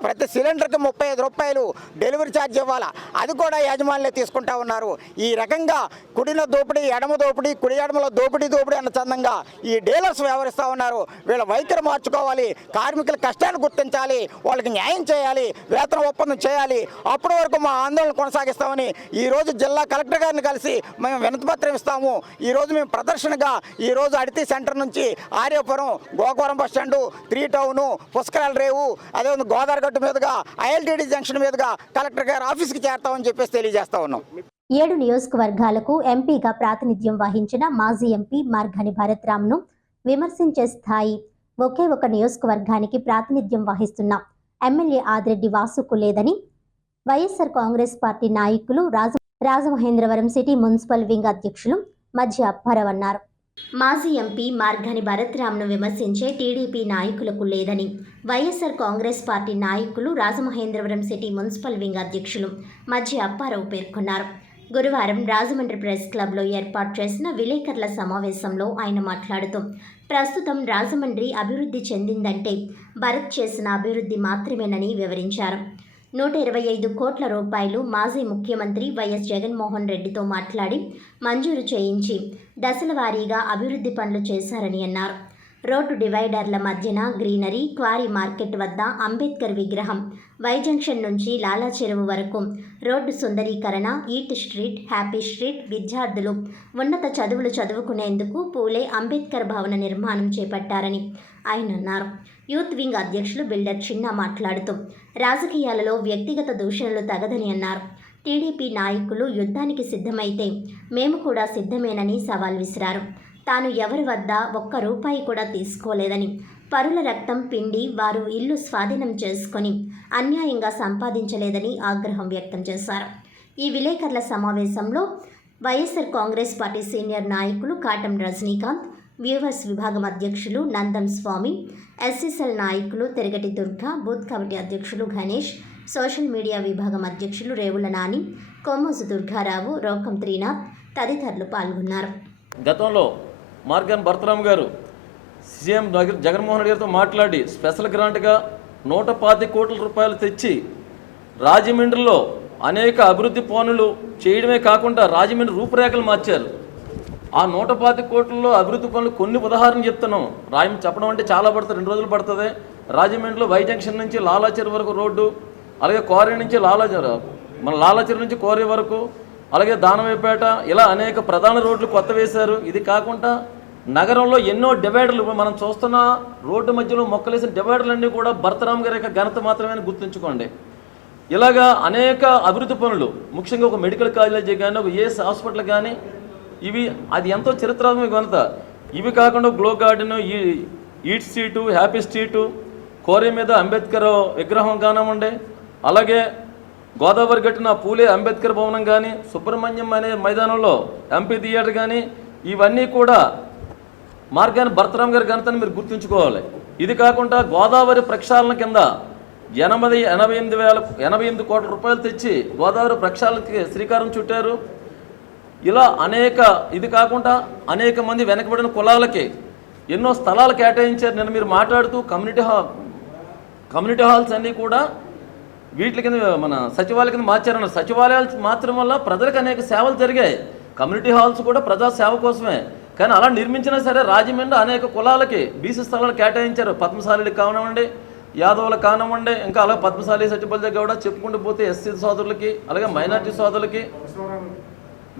ప్రతి సిలిండర్కి 35 రూపాయలు డెలివరీ ఛార్జ్ ఇవ్వాలా, అది కూడా యాజమాన్యులే తీసుకుంటా ఉన్నారు. ఈ రకంగా కుడిన దోపిడీ, ఎడమ దోపిడీ, కుడి ఎడమలో దోపిడీ అన్న చందంగా ఈ డీలర్స్ వ్యవహరిస్తూ ఉన్నారు. వీళ్ళ వైఖరి మార్చుకోవాలి, కార్మికుల కష్టాన్ని గుర్తించాలి, వాళ్ళకి న్యాయం చేయాలి, వేతన ఒప్పందం చేయాలి. అప్పటి వరకు మా ఆందోళన కొనసాగిస్తామని ఈరోజు జిల్లా కలెక్టర్ గారిని కలిసి మేము వినతిపత్రం ఇస్తాము. ఈరోజు మేము ప్రదర్శనగా ఈరోజు అడితి సెంటర్ నుంచి Aryapuram, Gokavaram bus stand, 3 town, పుష్కరాల రేవు, అదేవిధంగా గోదావరిగట్టు మీదుగా ఐఎల్టీడీ జంక్షన్ మీదుగా కలెక్టర్ గారి ఆఫీస్కి చేరతామని చెప్పేసి తెలియజేస్తా ఉన్నాం. 7 నియోజకవర్గాలకు ఎంపీగా ప్రాతినిధ్యం వహించిన మాజీ ఎంపీ మార్గాని భరత్రామ్ను విమర్శించే స్థాయి ఒకే ఒక నియోజకవర్గానికి ప్రాతినిధ్యం వహిస్తున్న ఎమ్మెల్యే ఆదిరెడ్డి వాసుకు లేదని వైఎస్ఆర్ కాంగ్రెస్ పార్టీ నాయకులు రాజమహేంద్రవరం సిటీ మున్సిపల్ వింగ్ అధ్యక్షులు మధ్య అప్పారావు అన్నారు. మాజీ ఎంపీ మార్గాని భరత్రామ్ను విమర్శించే టీడీపీ నాయకులకు లేదని వైఎస్ఆర్ కాంగ్రెస్ పార్టీ నాయకులు రాజమహేంద్రవరం సిటీ మున్సిపల్ వింగ్ అధ్యక్షులు మధ్య అప్పారావు పేర్కొన్నారు. గురువారం రాజమండ్రి ప్రెస్ క్లబ్లో ఏర్పాటు చేసిన విలేకరుల సమావేశంలో ఆయన మాట్లాడుతూ ప్రస్తుతం రాజమండ్రి అభివృద్ధి చెందిందంటే భరత్ చేసిన అభివృద్ధి మాత్రమేనని వివరించారు. 125 కోట్ల రూపాయలు మాజీ ముఖ్యమంత్రి వైఎస్ జగన్మోహన్ రెడ్డితో మాట్లాడి మంజూరు చేయించి దశల వారీగా అభివృద్ధి పనులు చేశారని అన్నారు. రోడ్డు డివైడర్ల మధ్యన గ్రీనరీ, క్వారీ మార్కెట్ వద్ద అంబేద్కర్ విగ్రహం, వై జంక్షన్ నుంచి లాలా చెరువు వరకు రోడ్డు సుందరీకరణ, ఈట్ స్ట్రీట్, హ్యాపీ స్ట్రీట్, విద్యార్థులు ఉన్నత చదువులు చదువుకునేందుకు పూలే అంబేద్కర్ భవన నిర్మాణం చేపట్టారని ఆయన అన్నారు. యూత్ వింగ్ అధ్యక్షులు బిల్డర్ చిన్న మాట్లాడుతూ రాజకీయాలలో వ్యక్తిగత దూషణలు తగదని అన్నారు. టీడీపీ నాయకులు యుద్ధానికి సిద్ధమైతే మేము కూడా సిద్ధమేనని సవాల్ విసిరారు. తాను ఎవరి వద్ద ఒక్క రూపాయి కూడా తీసుకోలేదని, పరుల రక్తం పిండి వారు ఇల్లు స్వాధీనం చేసుకొని అన్యాయంగా సంపాదించలేదని ఆగ్రహం వ్యక్తం చేశారు. ఈ విలేకరుల సమావేశంలో వైఎస్ఆర్ కాంగ్రెస్ పార్టీ సీనియర్ నాయకులు కాటం రజనీకాంత్, వ్యూవర్స్ విభాగం అధ్యక్షులు నందం స్వామి, ఎస్ఎస్ఎల్ నాయకులు తెరగటి దుర్గా, బూత్ కమిటీ అధ్యక్షులు గణేష్, సోషల్ మీడియా విభాగం అధ్యక్షులు రేవుల నాని, కొమ్మోజు దుర్గారావు, రోకం త్రీనాథ్ తదితరులు పాల్గొన్నారు. గతంలో మార్గాన్ భరతరామ్ గారు సీఎం జగన్మోహన్ రెడ్డి గారితో మాట్లాడి స్పెషల్ గ్రాంట్గా 125 కోట్ల రూపాయలు తెచ్చి రాజమండ్రిలో అనేక అభివృద్ధి పనులు చేయడమే కాకుండా రాజమండ్రి రూపురేఖలు మార్చారు. ఆ 125 కోట్లలో అభివృద్ధి పనులు కొన్ని ఉదాహరణ చెప్తున్నాం. చెప్పడం అంటే చాలా పడుతుంది, 2 రోజులు పడుతుంది. రాజమండ్రిలో వై జంక్షన్ నుంచి లాలాచెరు వరకు రోడ్డు, అలాగే కోరి నుంచి లాలాచెరు నుంచి కోరి వరకు, అలాగే దానవేపేట, ఇలా అనేక ప్రధాన రోడ్లు కొత్త వేశారు. ఇది కాకుండా నగరంలో ఎన్నో డివైడర్లు మనం చూస్తున్న రోడ్డు మధ్యలో మొక్కలేసిన డివైడర్లన్నీ కూడా భరతరామ్ గారి యొక్క ఘనత మాత్రమే గుర్తుంచుకోండి. ఇలాగా అనేక అభివృద్ధి పనులు, ముఖ్యంగా ఒక మెడికల్ కాలేజీ కానీ, ఒక ఏఎస్ హాస్పిటల్ కానీ, అది ఎంతో చరిత్రాత్మక ఘనత. ఇవి కాకుండా glow garden, eat street, happy street, కోరి మీద అంబేద్కర్ విగ్రహం కానివ్వండి, అలాగే గోదావరి గట్టున పూలే అంబేద్కర్ భవనం కానీ, సుబ్రహ్మణ్యం అనే మైదానంలో ఎంపీ థియేటర్ కానీ, ఇవన్నీ కూడా మార్గాన్ భరతరామ్ గారి ఘనతని మీరు గుర్తుంచుకోవాలి. ఇది కాకుండా గోదావరి ప్రక్షాళన కింద 88 కోట్ల రూపాయలు తెచ్చి గోదావరి ప్రక్షాళనకి శ్రీకారం చుట్టారు. ఇలా ఇది కాకుండా అనేక మంది వెనకబడిన కులాలకి ఎన్నో స్థలాలు కేటాయించారు. నేను మీరు మాట్లాడుతూ కమ్యూనిటీ హాల్స్ అన్నీ కూడా వీటి కింద మన సచివాలయం కింద మార్చారన్నారు. సచివాలయాలు మాత్రం వల్ల ప్రజలకు అనేక సేవలు జరిగాయి. కమ్యూనిటీ హాల్స్ కూడా ప్రజా సేవ కోసమే. కానీ అలా నిర్మించినా సరే రాజమండ్రి అనేక కులాలకి బీసీ స్థలాలు కేటాయించారు. పద్మశాలీలకు కానివ్వండి, యాదవులకు కానివ్వండి, ఇంకా అలాగే పద్మశాలి సత్యపల్లి గౌడ చెప్పుకుంటూ పోతే ఎస్సీ సోదరులకి, అలాగే మైనార్టీ సోదరులకి,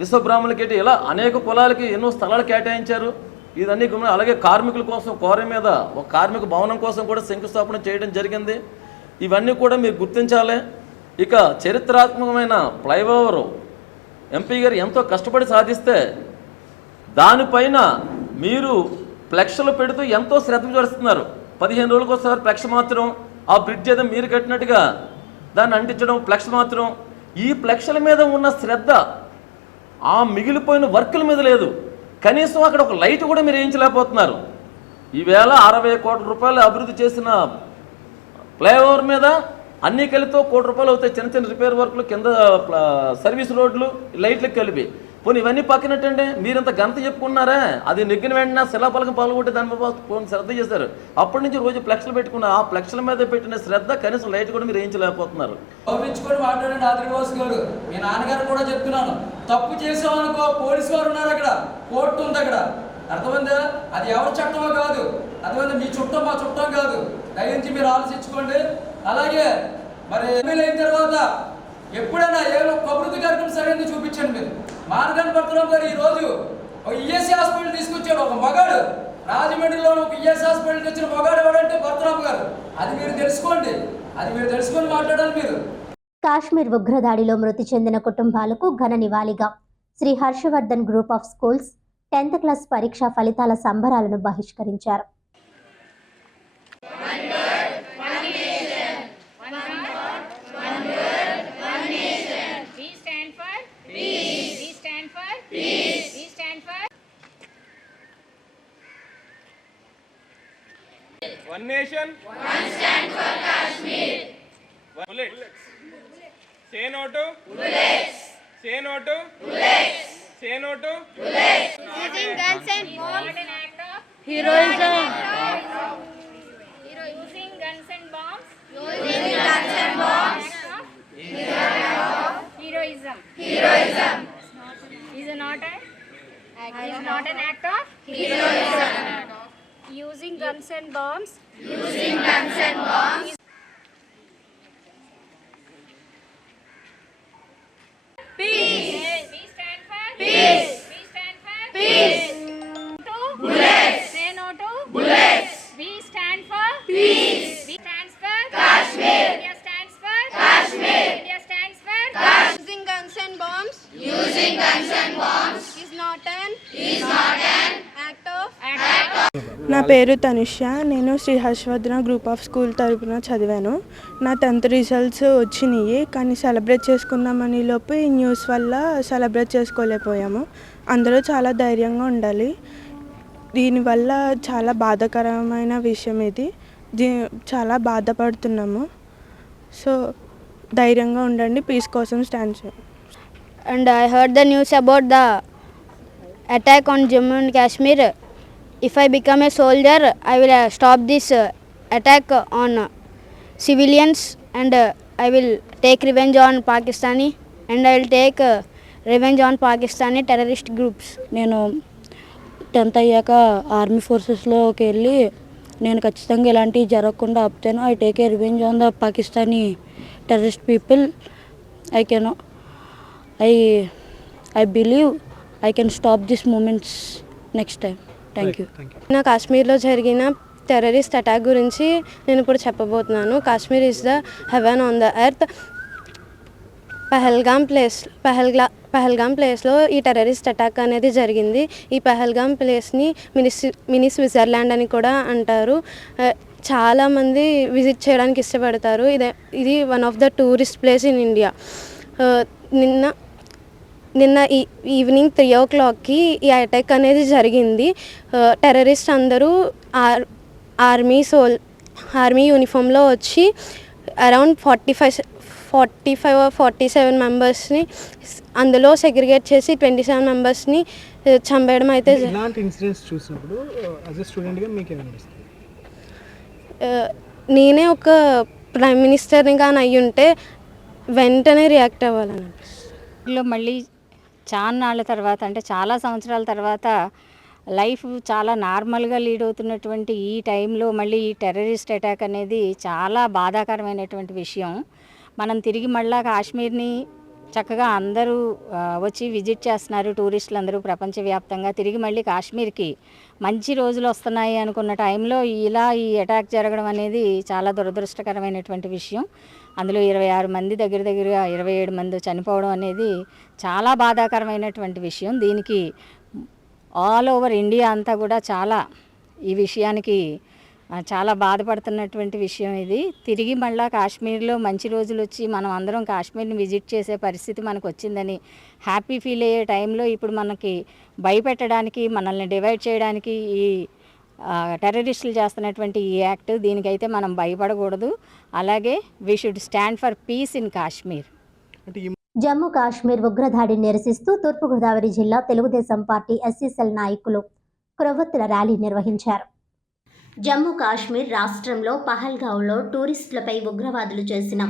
విశ్వబ్రాహ్మణులకి, ఇలా అనేక కులాలకి ఎన్నో స్థలాలు కేటాయించారు. ఇదన్నీ అలాగే కార్మికుల కోసం కోరి మీద ఒక కార్మిక భవనం కోసం కూడా శంకుస్థాపన చేయడం జరిగింది. ఇవన్నీ కూడా మీరు గుర్తించాలి. ఇక చరిత్రాత్మకమైన ఫ్లైఓవర్ ఎంపీ గారు ఎంతో కష్టపడి సాధిస్తే దానిపైన మీరు ఫ్లెక్స్లు పెడుతూ ఎంతో శ్రద్ధ చూస్తున్నారు. 15 రోజులకు ఒకసారి ఫ్లెక్స్ మాత్రం, ఆ బ్రిడ్జ్ ఏదో మీరు కట్టినట్టుగా దాన్ని అంటించడం, ఫ్లెక్స్ మాత్రం. ఈ ఫ్లెక్స్ల మీద ఉన్న శ్రద్ధ ఆ మిగిలిపోయిన వర్కుల మీద లేదు. కనీసం అక్కడ ఒక లైట్ కూడా మీరు వేయించలేకపోతున్నారు. ఈవేళ 60 కోట్ల రూపాయలు అభివృద్ధి చేసిన ఫ్లైఓవర్ మీద అన్నీ కలిపితో 1 కోటి రూపాయలు అవుతాయి. చిన్న చిన్న రిపేర్ వర్క్లు, కింద సర్వీస్ రోడ్లు, లైట్లకు కలిపి. పోనీ ఇవన్నీ పక్కనట్టండి, మీరింత ఘనత చెప్పుకున్నారా? అది నెగ్గిన వెంటనే శిలాపలకం పాల్గొట్టి దాని మీద శ్రద్ధ చేశారు. అప్పటి నుంచి రోజు ఫ్లెక్స్లు పెట్టుకున్నారు. ఆ ఫ్లెక్స్ల మీద పెట్టిన శ్రద్ధ కనీసం లైట్ కూడా మీరు వేయించలేకపోతున్నారు. గౌరవించుకొని మాట్లాడండి ఆదివాసి గారు. మీ నాన్నగారు కూడా చెప్తున్నాను, తప్పు చేసామనుకో పోలీసు వారు ఉన్నారు, అక్కడ కోర్టు ఉంది, అక్కడ అర్థమైందా? అది ఎవరి చట్టమో కాదు, అర్థమైందా? మీ చుట్టం మా చుట్టం కాదు. దయించి మీరు ఆలోచించుకోండి. అలాగే మరి ఎమ్మెల్యే అయిన తర్వాత ఎప్పుడైనా ఏ అభివృద్ధి కార్యక్రమం సరైనది చూపించండి. మీరు మార్గాన్ భరతరామ్ గారు ఈరోజు ఒక ఈఎస్ఐ హాస్పిటల్ తీసుకొచ్చాడు. ఒక మగాడు రాజమండ్రిలో ఒక ఈఎస్ఐ హాస్పిటల్ తెచ్చిన మగాడు ఎవడంటే భరతరామ్ గారు. అది మీరు తెలుసుకోండి, అది మీరు తెలుసుకొని మాట్లాడాలి. మీరు కాశ్మీర్ ఉగ్రదాడిలో మృతి చెందిన కుటుంబాలకు ఘన నివాళిగా Shri Harshavardhan group of schools 10th class పరీక్షా ఫలితాల సంబరాలను బహిష్కరించారు. One nation, one stand for Kashmir. Bullets. Say no to bullets. Say no to bullets. Say no to bullets. Using guns and bombs. An act of Heroism. Using guns and bombs. Using guns and bombs. Heroism. Heroism. Is not an act of Heroism. using guns and bombs. Using guns and bombs. Peace. We stand for Peace. We stand for Peace. To Bullets. say no to Bullets. We stand for Peace. We stands for Kashmir. India stands for Kashmir. India stands for Using guns and bombs Using guns and bombs is not an act of నా పేరు తనుష. నేను Sri Harshavardhana group of school తరపున చదివాను. నా 10th results వచ్చినాయి, కానీ celebrate చేసుకుందామని లోపు ఈ న్యూస్ వల్ల సెలబ్రేట్ చేసుకోలేకపోయాము. అందరూ చాలా ధైర్యంగా ఉండాలి. దీనివల్ల చాలా బాధాకరమైన విషయం ఇది. చాలా బాధపడుతున్నాము. సో ధైర్యంగా ఉండండి, పీస్ కోసం స్టాండ్ చేయండి. And I heard the news about the attack on Jammu and Kashmir. If I become a soldier, I will stop this attack on civilians, and I will take revenge on Pakistani, and I will take revenge on Pakistani terrorist groups. నేను 10th అయ్యాక army ఫోర్సెస్లోకి వెళ్ళి నేను ఖచ్చితంగా ఇలాంటివి జరగకుండా ఆపుతాను. I take a revenge on the Pakistani terrorist people. I believe I can stop these movements next time. Thank you. నా కాశ్మీర్లో జరిగిన టెర్రరిస్ట్ అటాక్ గురించి నేను ఇప్పుడు చెప్పబోతున్నాను. Kashmir is the heaven on the earth. Pahalgam ప్లేస్లో ఈ టెర్రరిస్ట్ అటాక్ అనేది జరిగింది. ఈ పహల్గామ్ ప్లేస్ని మినీ స్విట్జర్లాండ్ అని కూడా అంటారు. చాలామంది విజిట్ చేయడానికి ఇష్టపడతారు. ఇది one of the tourist place in India. నిన్న ఈవినింగ్ 3 o'clockకి ఈ అటాక్ అనేది జరిగింది. టెర్రరిస్ట్ అందరూ ఆర్మీ యూనిఫామ్లో వచ్చి అరౌండ్ 47 మెంబర్స్ని అందులో సెగ్రిగేట్ చేసి 27 మెంబర్స్ని చంపేయడం అయితే ఇలాంటి ఇన్సిడెంట్స్ చూసినప్పుడు యాజ్ ఎ స్టూడెంట్గా మీకు ఏమనిపిస్తుంది? నేనే ఒక ప్రైమ్ మినిస్టర్ని కానీ అయ్యి ఉంటే వెంటనే రియాక్ట్ అవ్వాలని అనిపిస్తుంది. మళ్ళీ చాలా నాళ్ళ తర్వాత, అంటే చాలా సంవత్సరాల తర్వాత లైఫ్ చాలా నార్మల్గా లీడ్ అవుతున్నటువంటి ఈ టైంలో మళ్ళీ ఈ టెర్రరిస్ట్ అటాక్ అనేది చాలా బాధాకరమైనటువంటి విషయం. మనం తిరిగి మళ్ళీ కాశ్మీర్ని చక్కగా అందరూ వచ్చి విజిట్ చేస్తున్నారు, టూరిస్టులు అందరూ ప్రపంచవ్యాప్తంగా. తిరిగి మళ్ళీ కాశ్మీర్కి మంచి రోజులు వస్తున్నాయి అనుకున్న టైంలో ఇలా ఈ అటాక్ జరగడం అనేది చాలా దురదృష్టకరమైనటువంటి విషయం. అందులో 26 మంది, దగ్గర 27 మంది చనిపోవడం అనేది చాలా బాధాకరమైనటువంటి విషయం. దీనికి ఆల్ ఓవర్ ఇండియా అంతా కూడా చాలా ఈ విషయానికి చాలా బాధపడుతున్నటువంటి విషయం ఇది. తిరిగి మళ్ళీ కాశ్మీర్లో మంచి రోజులు వచ్చి మనం అందరం కాశ్మీర్ని విజిట్ చేసే పరిస్థితి మనకు వచ్చిందని హ్యాపీ ఫీల్ అయ్యే టైంలో ఇప్పుడు మనకి భయపెట్టడానికి, మనల్ని డివైడ్ చేయడానికి ఈ టెర్రరిస్టులు చేస్తున్నటువంటి ఈ యాక్ట్, దీనికైతే మనం భయపడకూడదు. అలాగే we should stand for peace in Kashmir. Jammu Kashmir ఉగ్రదాడిని నిరసిస్తూ తూర్పుగోదావరి జిల్లా తెలుగుదేశం పార్టీ ఎస్సీసెల్ నాయకులు క్రొవ్వొత్తుల ర్యాలీ నిర్వహించారు. జమ్మూ కాశ్మీర్ రాష్ట్రంలో పహల్గావ్లో టూరిస్టులపై ఉగ్రవాదులు చేసిన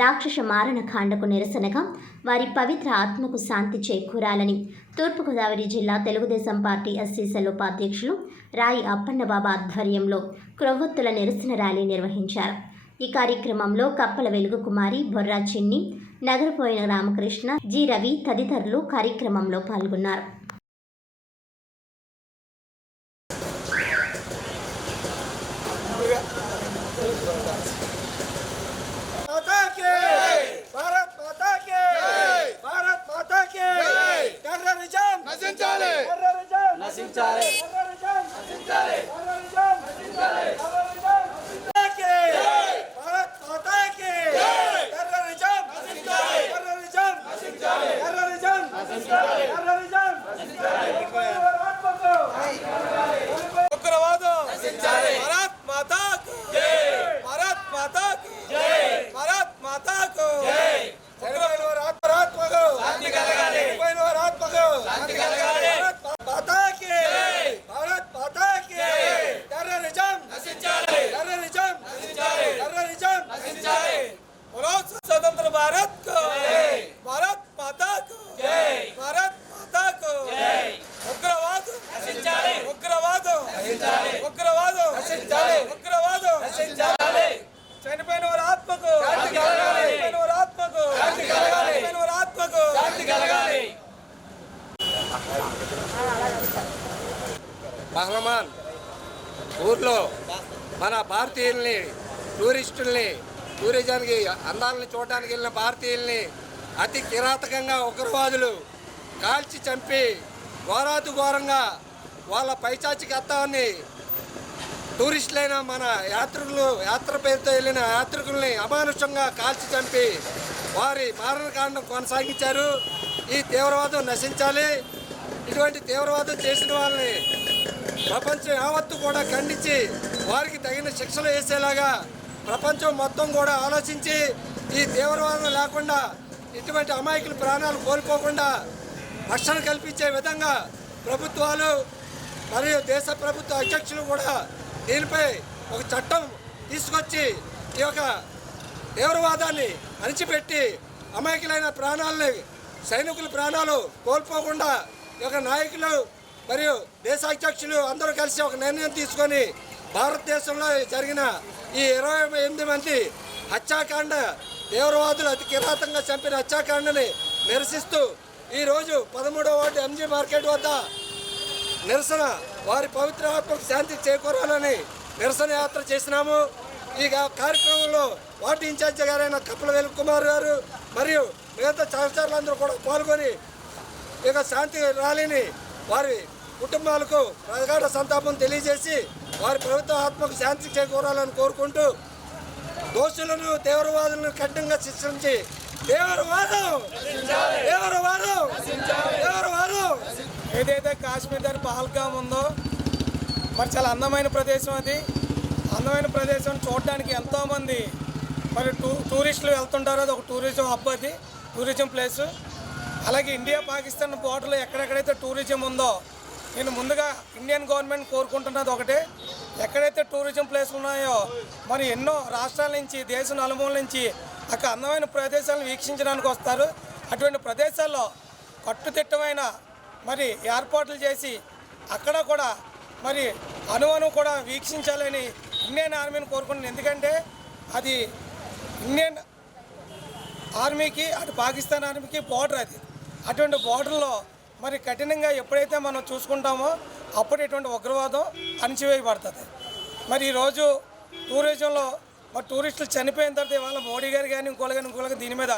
రాక్షస మారణకాండకు నిరసనగా వారి పవిత్ర ఆత్మకు శాంతి చేకూరాలని తూర్పుగోదావరి జిల్లా తెలుగుదేశం పార్టీ ఎస్సీసెల్ ఉపాధ్యక్షులు రాయి అప్పన్నబాబు ఆధ్వర్యంలో క్రొవ్వొత్తుల నిరసన ర్యాలీ నిర్వహించారు. ఈ కార్యక్రమంలో కప్పల వెలుగు కుమారి, బొర్రా చిన్ని, నగరపోయిన రామకృష్ణ, జి రవి తదితరులు కార్యక్రమంలో పాల్గొన్నారు. పహలమాన్ ఊర్లో మన భారతీయుల్ని టూరిజానికి అందాలని చూడడానికి వెళ్ళిన భారతీయుల్ని అతి కిరాతకంగా ఉగ్రవాదులు కాల్చి చంపి ఘోరంగా వాళ్ళ పైచాచికత్వాన్ని టూరిస్టులైన మన యాత్ర పేరుతో వెళ్ళిన యాత్రికుల్ని అమానుషంగా కాల్చి చంపి వారి మారణకాండం కొనసాగించారు. ఈ తీవ్రవాదం నశించాలి. ఇటువంటి తీవ్రవాదం చేసిన వాళ్ళని ప్రపంచం యావత్తు కూడా ఖండించి వారికి తగిన శిక్షలు వేసేలాగా ప్రపంచం మొత్తం కూడా ఆలోచించి ఈ తీవ్రవాదం లేకుండా ఇటువంటి అమాయకుల ప్రాణాలు కోల్పోకుండా రక్షణ కల్పించే విధంగా ప్రభుత్వాలు మరియు దేశ ప్రభుత్వ అధ్యక్షులు కూడా దీనిపై ఒక చట్టం తీసుకొచ్చి ఈ యొక్క తీవ్రవాదాన్ని అణిచిపెట్టి అమాయకులైన ప్రాణాలని సైనికుల ప్రాణాలు కోల్పోకుండా ఈ యొక్క నాయకులు మరియు దేశాధ్యక్షులు అందరూ కలిసి ఒక నిర్ణయం తీసుకొని భారతదేశంలో జరిగిన ఈ 28 మంది హత్యాకాండ తీవ్రవాదులు అతి కిరాతంగా చంపిన హత్యాకాండని నిరసిస్తూ ఈరోజు 13వ వార్డు ఎంజీ మార్కెట్ వద్ద నిరసన వారి పవిత్ర ఆత్మకు శాంతి చేకూరాలని నిరసన యాత్ర చేసినాము. ఈ కార్యక్రమంలో వార్డు ఇన్ఛార్జి గారైన కప్పలవేలు కుమార్ గారు మరియు మిగతా సహచరులందరూ కూడా పాల్గొని ఇక శాంతి ర్యాలీని వారి కుటుంబాలకు ప్రగాఢ సంతాపం తెలియజేసి వారి ప్రభుత్వ ఆత్మకు శాంతి చేకూరాలని కోరుకుంటూ దోషులను తీవ్రవాదులను కఠినంగా శిక్షించి ఏదైతే కాశ్మీర్ దగ్గర పహల్గామ్ ఉందో మరి చాలా అందమైన ప్రదేశం. అది అందమైన ప్రదేశం చూడడానికి ఎంతోమంది మరి టూరిస్టులు వెళ్తుంటారు. అది ఒక టూరిజం హబ్, అది టూరిజం ప్లేసు. అలాగే ఇండియా పాకిస్తాన్ బోర్డర్లో ఎక్కడెక్కడైతే టూరిజం ఉందో నేను ముందుగా ఇండియన్ గవర్నమెంట్ కోరుకుంటున్నది ఒకటే, ఎక్కడైతే టూరిజం ప్లేస్లు ఉన్నాయో మరి ఎన్నో రాష్ట్రాల నుంచి దేశం నలుమూల నుంచి అక్కడ అందమైన ప్రదేశాలను వీక్షించడానికి వస్తారు. అటువంటి ప్రదేశాల్లో కట్టుదిట్టమైన మరి ఏర్పాట్లు చేసి అక్కడ కూడా మరి అణువణువు కూడా వీక్షించాలని ఇండియన్ ఆర్మీని కోరుకుంటున్నాను. ఎందుకంటే అది ఇండియన్ ఆర్మీకి అటు పాకిస్తాన్ ఆర్మీకి బోర్డర్. అది అటువంటి బోర్డర్లో మరి కఠినంగా ఎప్పుడైతే మనం చూసుకుంటామో అప్పుడు ఇటువంటి ఉగ్రవాదం అణిచివేయబడుతుంది. మరి ఈరోజు టూరిజంలో మరి టూరిస్టులు చనిపోయిన తర్వాత ఇవాళ మోడీ గారు కానీ ఇంకోళ్ళకి దీని మీద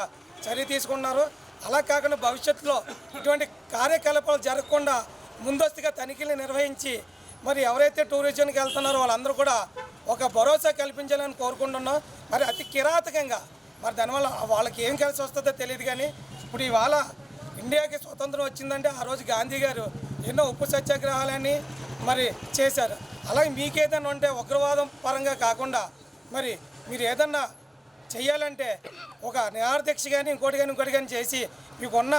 చర్య తీసుకున్నారు. అలా కాకుండా భవిష్యత్తులో ఇటువంటి కార్యకలాపాలు జరగకుండా ముందస్తుగా తనిఖీలు నిర్వహించి మరి ఎవరైతే టూరిజంకి వెళ్తున్నారో వాళ్ళందరూ కూడా ఒక భరోసా కల్పించాలని కోరుకుంటున్నాం. మరి అతి కిరాతకంగా మరి దానివల్ల వాళ్ళకి ఏం కలిసి వస్తుందో తెలియదు. కానీ ఇప్పుడు ఇవాళ ఇండియాకి స్వతంత్రం వచ్చిందంటే ఆ రోజు గాంధీ గారు ఎన్నో ఉప్పు సత్యాగ్రహాలని మరి చేశారు. అలాగే మీకేదన్నా ఉంటే ఉగ్రవాదం పరంగా కాకుండా మరి మీరు ఏదన్నా చెయ్యాలంటే ఒక నిరాదీక్ష కానీ ఇంకోటి కానీ చేసి మీకున్న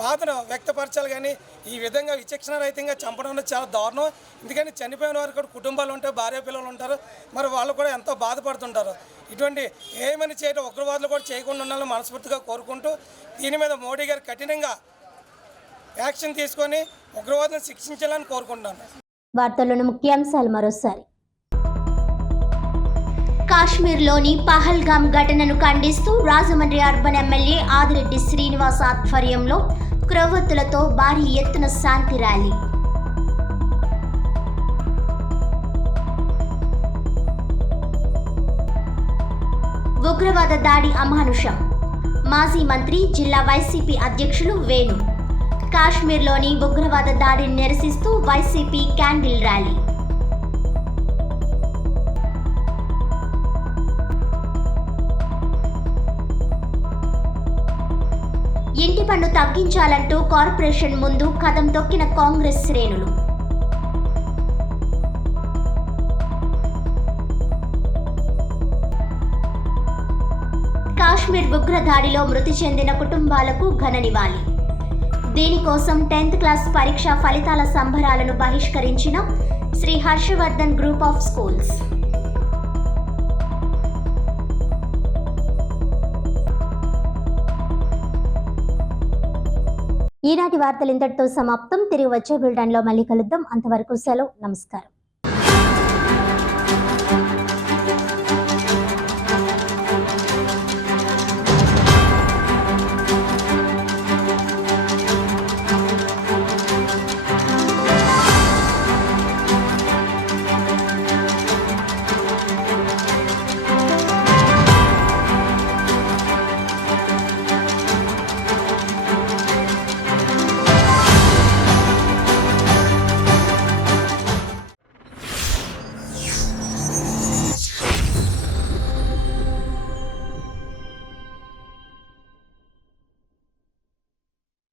బాధను వ్యక్తపరచాలి. కానీ ఈ విధంగా విచక్షణ రహితంగా చంపడం అనేది చాలా దారుణం. ఎందుకంటే చనిపోయిన వారికి కూడా కుటుంబాలు ఉంటాయి, భార్య పిల్లలు ఉంటారు, మరి వాళ్ళు కూడా ఎంతో బాధపడుతుంటారు. ఇటువంటి ఏమని చేయడం ఉగ్రవాదులు కూడా చేయకుండా ఉండాలని మనస్ఫూర్తిగా కోరుకుంటూ దీని మీద మోడీ గారు కఠినంగా యాక్షన్ తీసుకొని ఉగ్రవాదులను శిక్షించాలని కోరుకుంటున్నాను. వార్తల్లోని ముఖ్యాంశాలు మరోసారి. కాశ్మీర్లోని పహల్గామ్ ఘటనను ఖండిస్తూ రాజమండ్రి అర్బన్ ఎమ్మెల్యే ఆదిరెడ్డి శ్రీనివాస్ ఆధ్వర్యంలో క్రొవ్వొత్తులతో భారీ ఎత్తున శాంతి ర్యాలీ. ఉగ్రవాద దాడి అమానుషం. మాజీ మంత్రి జిల్లా వైసీపీ అధ్యక్షులు వేణు. కాశ్మీర్లోని ఉగ్రవాద దాడిని నిరసిస్తూ వైసీపీ క్యాండిల్ ర్యాలీ. ఇంటి పన్ను తగ్గించాలంటూ కార్పొరేషన్ ముందు కదం తొక్కిన కాంగ్రెస్ శ్రేణులు. కాశ్మీర్ ఉగ్రదాడిలో మృతి చెందిన కుటుంబాలకు ఘన నివాళి. దీనికోసం 10th క్లాస్ పరీక్షా ఫలితాల సంబరాలను బహిష్కరించిన Shri Harshavardhan group of schools. ఈనాటి వార్తలు ఇంతటితో సమాప్తం. తిరిగి వచ్చే బులెటిన్లో మళ్ళీ కలుద్దాం. అంతవరకు సెలవు. నమస్కారం.